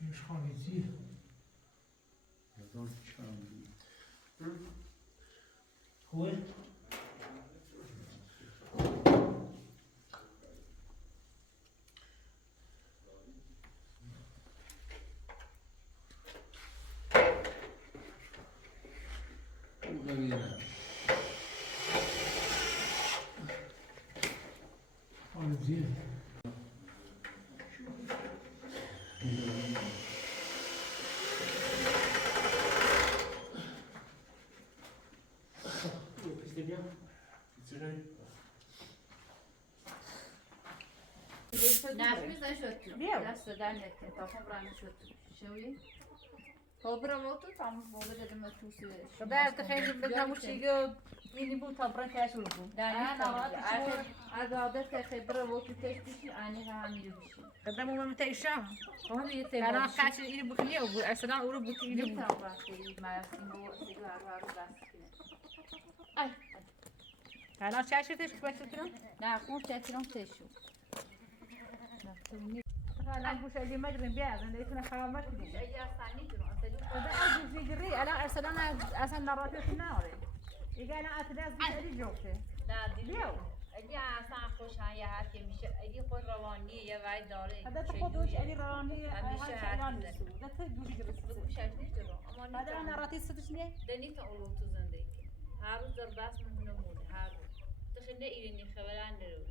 مش خالصي. هو زين. نعرف إذا شو لا سودان لكن طبعا برانا شو شوي هو براموتو طعم بوده لما توصل ده تخيل بدنا مش يجو يني بو طبرا كاش ولبو لا أنا هذا تخيل براموتو تشتي أنا هعمل بشي ده مو متى إشاه وهم يتبع أنا كاش يني بخليه أو أصلا أورو بتيجي يبغى ما يسمو سيجار بس أي أنا شاشة إيش كويس كده لا خون تأثيرهم تشو أنا بوش اللي مجرم بيا أنا ليش أنا خلاص ما كده أي أصلا نيجي وده أجل في جري أنا أصلا أنا أصلا نراتي في النار إذا أنا أتلاز بيجي جوته لا دليو أجي أصلا خوش هاي هاتي مش أجي خود رواني يا وايد داري هذا تخدوش أدي راني مش هاي ده تجوز جرس مش هتنجرو أما هذا أنا راتي ستشني دني تقولوا تزندي هارو درباس من هنا مود هارو تخلي إيرني خبران درو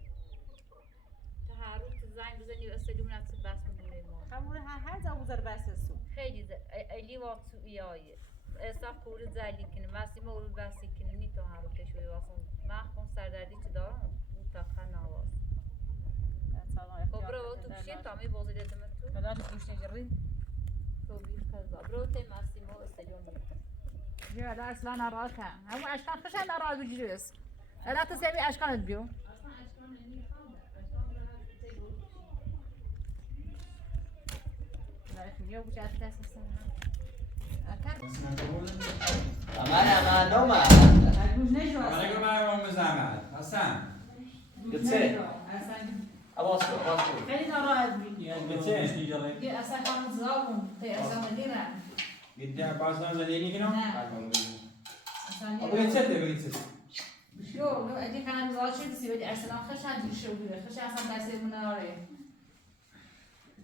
هارو تزاين بزني أستديمنا تباس من هنا مود خمونه هذا وزر بس السوق خیلی اللي وقت ویای استاف کورد زلی کنه ماسیما اول باسی کنه نی تو هم کشوی واسه من خون سردردی چه دارم تا خناواز برو تو بشین تا می بازی دیدم تو بعد گوش نجری تو بی خدا برو تی ماسیما استجون یا لا اصلا نراكه هم اشكال خش انا راي بجلس لا تسوي اشكال تبيو لا اليوم جات اساسا من نومه گوش نشو علیکم برام زحمت حسن گچه عباس خیلی ناراحت بودی گچه یه اصلا کانون زاوم تی اصلا مدیرم گده باز نزدی کنم اصلا ابو گچه بگید شو لو ادي كان زاوش بس يودي اصلا خش عندي شو بده خش اصلا درس مناره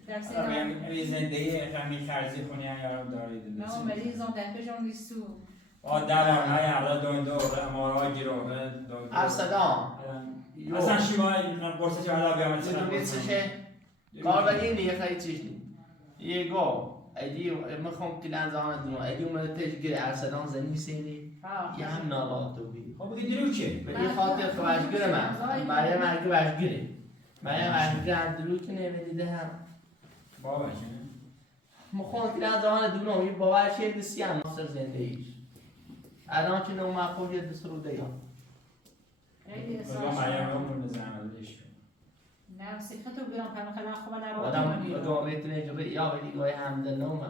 درس این زندگی همین خرجی خونی یا دارید ما مریضم در پیشم نیستو آدم های علا دوندو امارا گیروه ارسلان اصلا شما قرصه چه علا بیامد چه چه کار بدین دیگه خیلی چیز یه گو ایدی میخوام کلان زمان دونو ایدی اومده تشگیر ارسلان زنی سیدی یه هم نالات تو بی خب بگی درو چه؟ به یه خاطر خوشگره من برای مرگ وشگره برای مرگ درو که نمیدیده هم بابا چه؟ میخوام کلان زمان دونو یه باور شیر دستی هم ناصر زندگیش الان که نو مقبول یه دست رو دیگه بگم مریم رو مورد زحمتش نه سیختو بیرون کنم خیلی خوبه آدم ادامه تونه یا ولی گاهی همدل نومه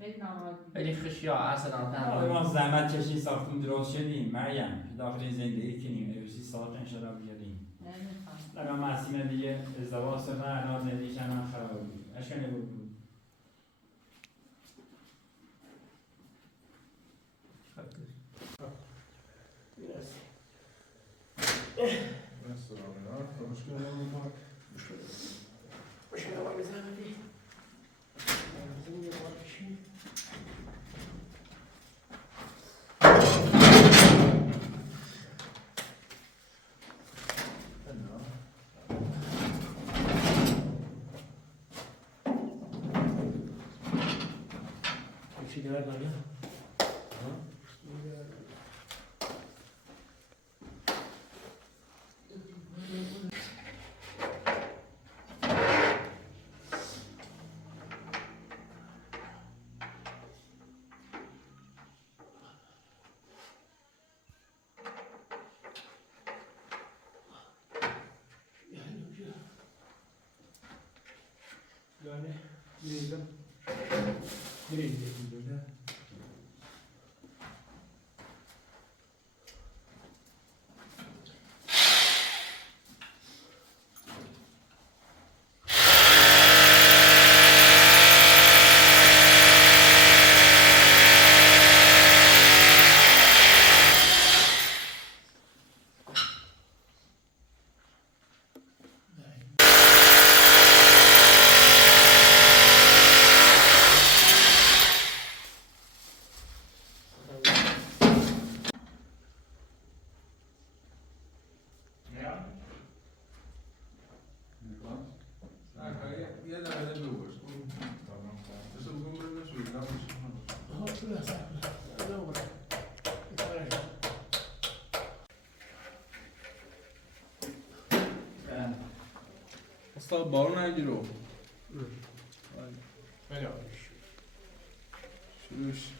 خیلی ناراحت ولی خشیا اصلا ما زحمت کشی ساختیم درست شدیم مریم داخل زندگی کنیم اوسی ساعت انشالله بیاریم لگم مسیمه دیگه ازدواج سفر انا زندگیش هم خراب بود اشکنه بود اصلا بارون نگیرو شروعش